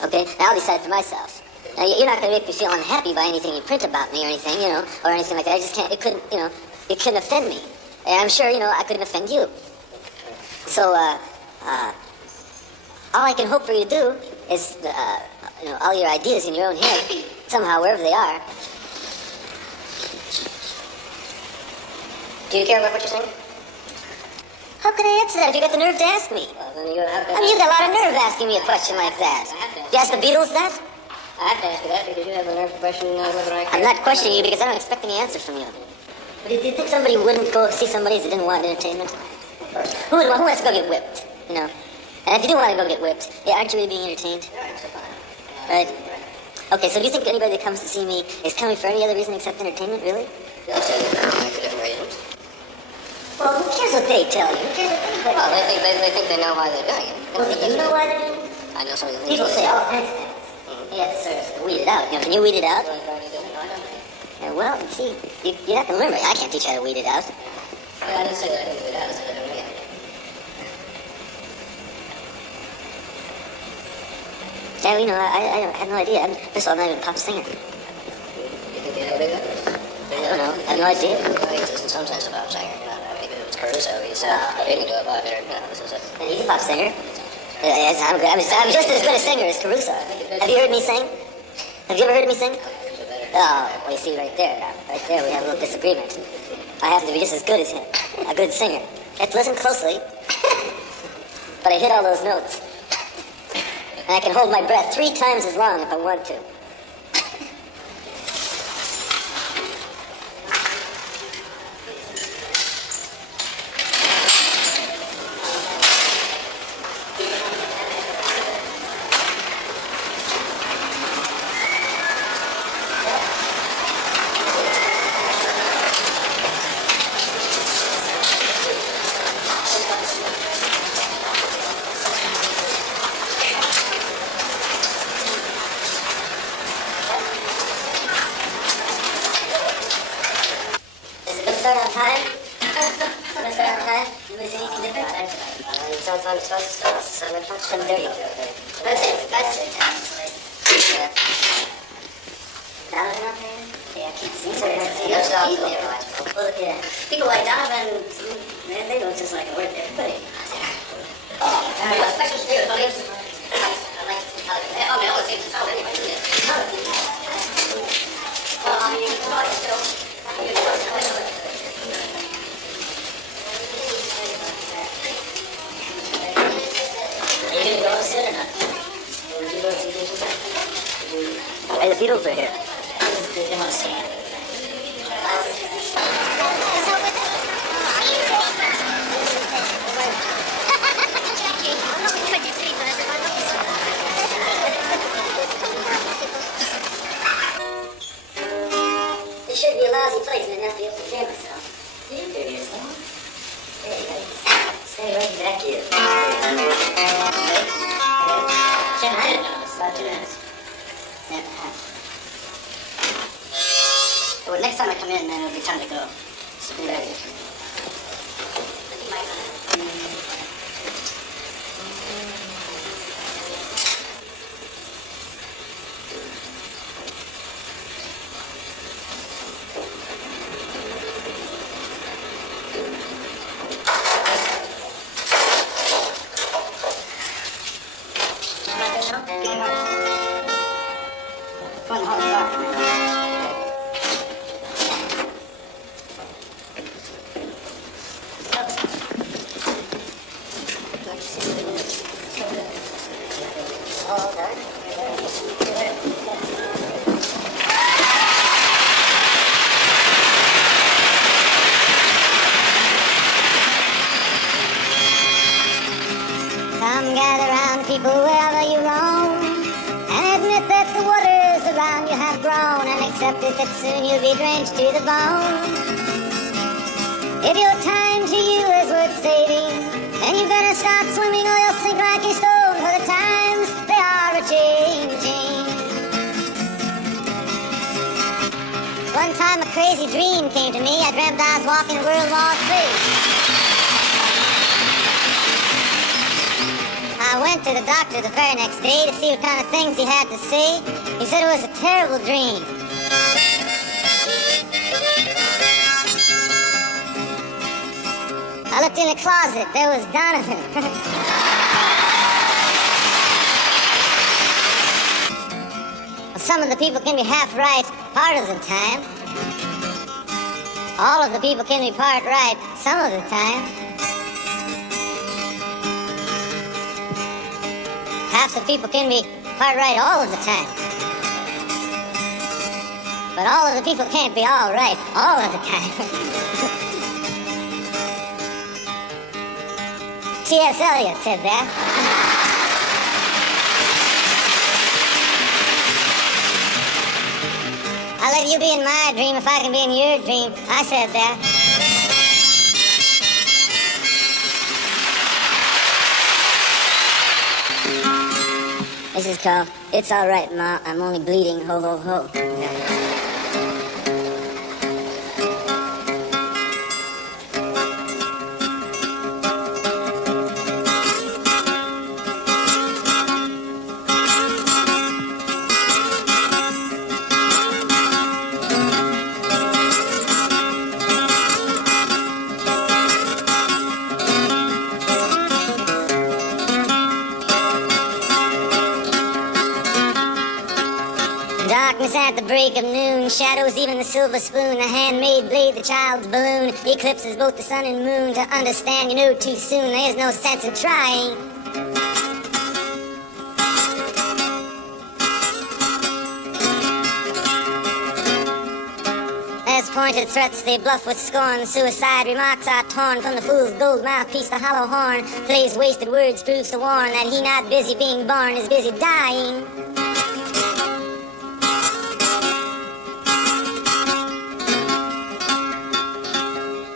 Okay, and I'll decide for myself. Now, you're not gonna make me feel unhappy by anything you print about me or anything, you know, or anything like that. I just can't. It couldn't, you know, it couldn't offend me. And I'm sure, you know, I couldn't offend you. So, all I can hope for you to do is, you know, all your ideas in your own head, somehow, wherever they are. Do you care about what you're saying? How can I answer that if you got the nerve to ask me? Well, then you have to. I mean, you've got a lot of nerve asking me a question like that. You ask the Beatles that? I have to ask you that because you have the nerve to question whether I care. I'm not questioning you because I don't expect any answer from you. But do you think somebody wouldn't go see somebody if they didn't want entertainment? Who wants to go get whipped, you know? And if you do want to go get whipped, aren't you really being entertained? Right? Okay, so do you think anybody that comes to see me is coming for any other reason except entertainment, really? They'll say that there are different reasons. Well, who cares what they tell you? Who cares what anybody Well, tells you? they think they know why they're doing it. Well, do you know why they're doing it? I know some of the People say all kinds of things. Yeah, sort of weed it out. You know, can you weed it out? Yeah, well, see, you're not going to learn it. I can't teach you how to weed it out. I didn't say that I can do it out. I said I don't know. Yeah, you know, I have no idea. First of all, I'm not even a pop singer. You think they know do that? I don't know. I have no idea. Well, he's in some sense a pop singer. You know, maybe it was Caruso. He's fitting to a pop singer. You know, this is it. And he's a pop singer. Yes, I'm good. I'm just as good a singer as Caruso. Have you heard me sing? Have you ever heard me sing? Oh, well, you see, right there we have a little disagreement. I happen to be just as good as him, a good singer. You have to listen closely. But I hit all those notes. And I can hold my breath 3 times as long if I want to. Start on time? Let's start on time? You want to say anything different? It's not time. It's supposed to start. 7:30. That's it. Yeah. Donovan out there? Yeah, I can't see. That's not People. Well, look at people like Donovan, man, they know just like everybody. Special spirit, buddy. I like to tell you. I mean, I always seem to tell anybody. Well, I mean, you can talk still. Are you gonna go sit or not? Hey, the Beatles are here. They want to see it. It should be a lousy place and enough to be able to camera myself. There he is. There you go. Stay right back here. Can't hide it now. It's about 2 minutes. Yeah. Well, next time I come in, then it'll be time to go. So be ready. people wherever you roam, and admit that the waters around you have grown, and accept it that soon you'll be drenched to the bone. If your time to you is worth saving, then you better start swimming or you'll sink like a stone, for the times they are a-changing. One time a crazy dream came to me. I dreamt I was walking World War III. I went to the doctor the very next day to see what kind of things he had to say. He said it was a terrible dream. I looked in the closet. There was Donovan. Some of the people can be half right part of the time. All of the people can be part right some of the time. Half the people can be part right all of the time. But all of the people can't be all right all of the time. T.S. Eliot said that. I'll let you be in my dream if I can be in your dream. I said that. This is called It's All Right, Ma, I'm Only Bleeding, Ho, ho, ho. Darkness at the break of noon, shadows even the silver spoon, the handmade blade, the child's balloon, eclipses both the sun and moon. To understand, you know too soon, there's no sense in trying. As pointed threats they bluff with scorn, suicide remarks are torn from the fool's gold mouthpiece, the hollow horn, plays wasted words, proves to warn that he not busy being born is busy dying.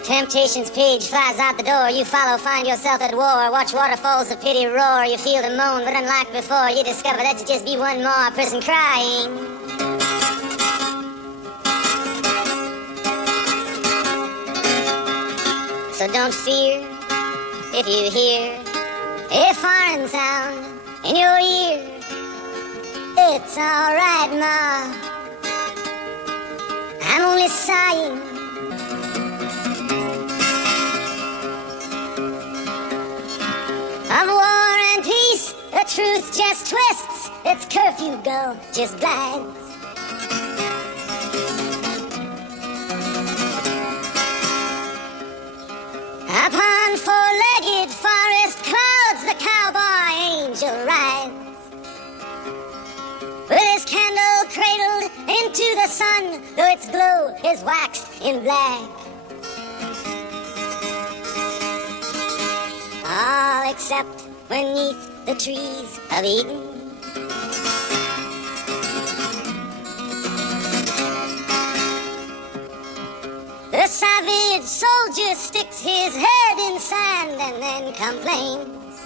Temptation's page flies out the door. You follow, find yourself at war. Watch waterfalls of pity roar. You feel the moan, but unlike before, you discover that you just be one more person crying. So don't fear if you hear a foreign sound in your ear. It's all right, Ma. I'm only sighing. Of war and peace, the truth just twists. Its curfew go just glides. Upon four-legged forest clouds, the cowboy angel rides. With his candle cradled into the sun, though its glow is waxed in black. All except beneath the trees of Eden. The savage soldier sticks his head in sand and then complains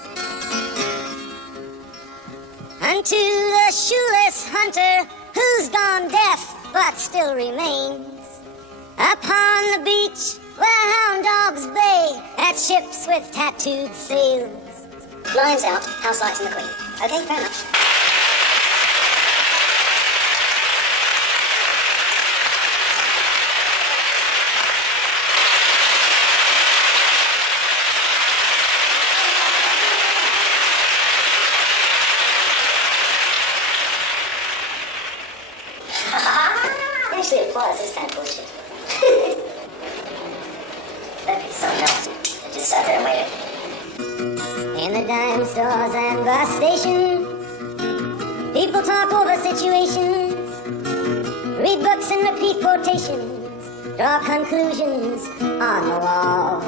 unto the shoeless hunter who's gone deaf but still remains upon the beach where hound dogs bay at ships with tattooed sails. Lions out, house lights and the Queen. Okay, fair enough. Actually applies this kind of bullshit. That'd be something else. I just sat there and waited. In the dime stores and bus stations, people talk over situations, read books and repeat quotations, draw conclusions on the wall.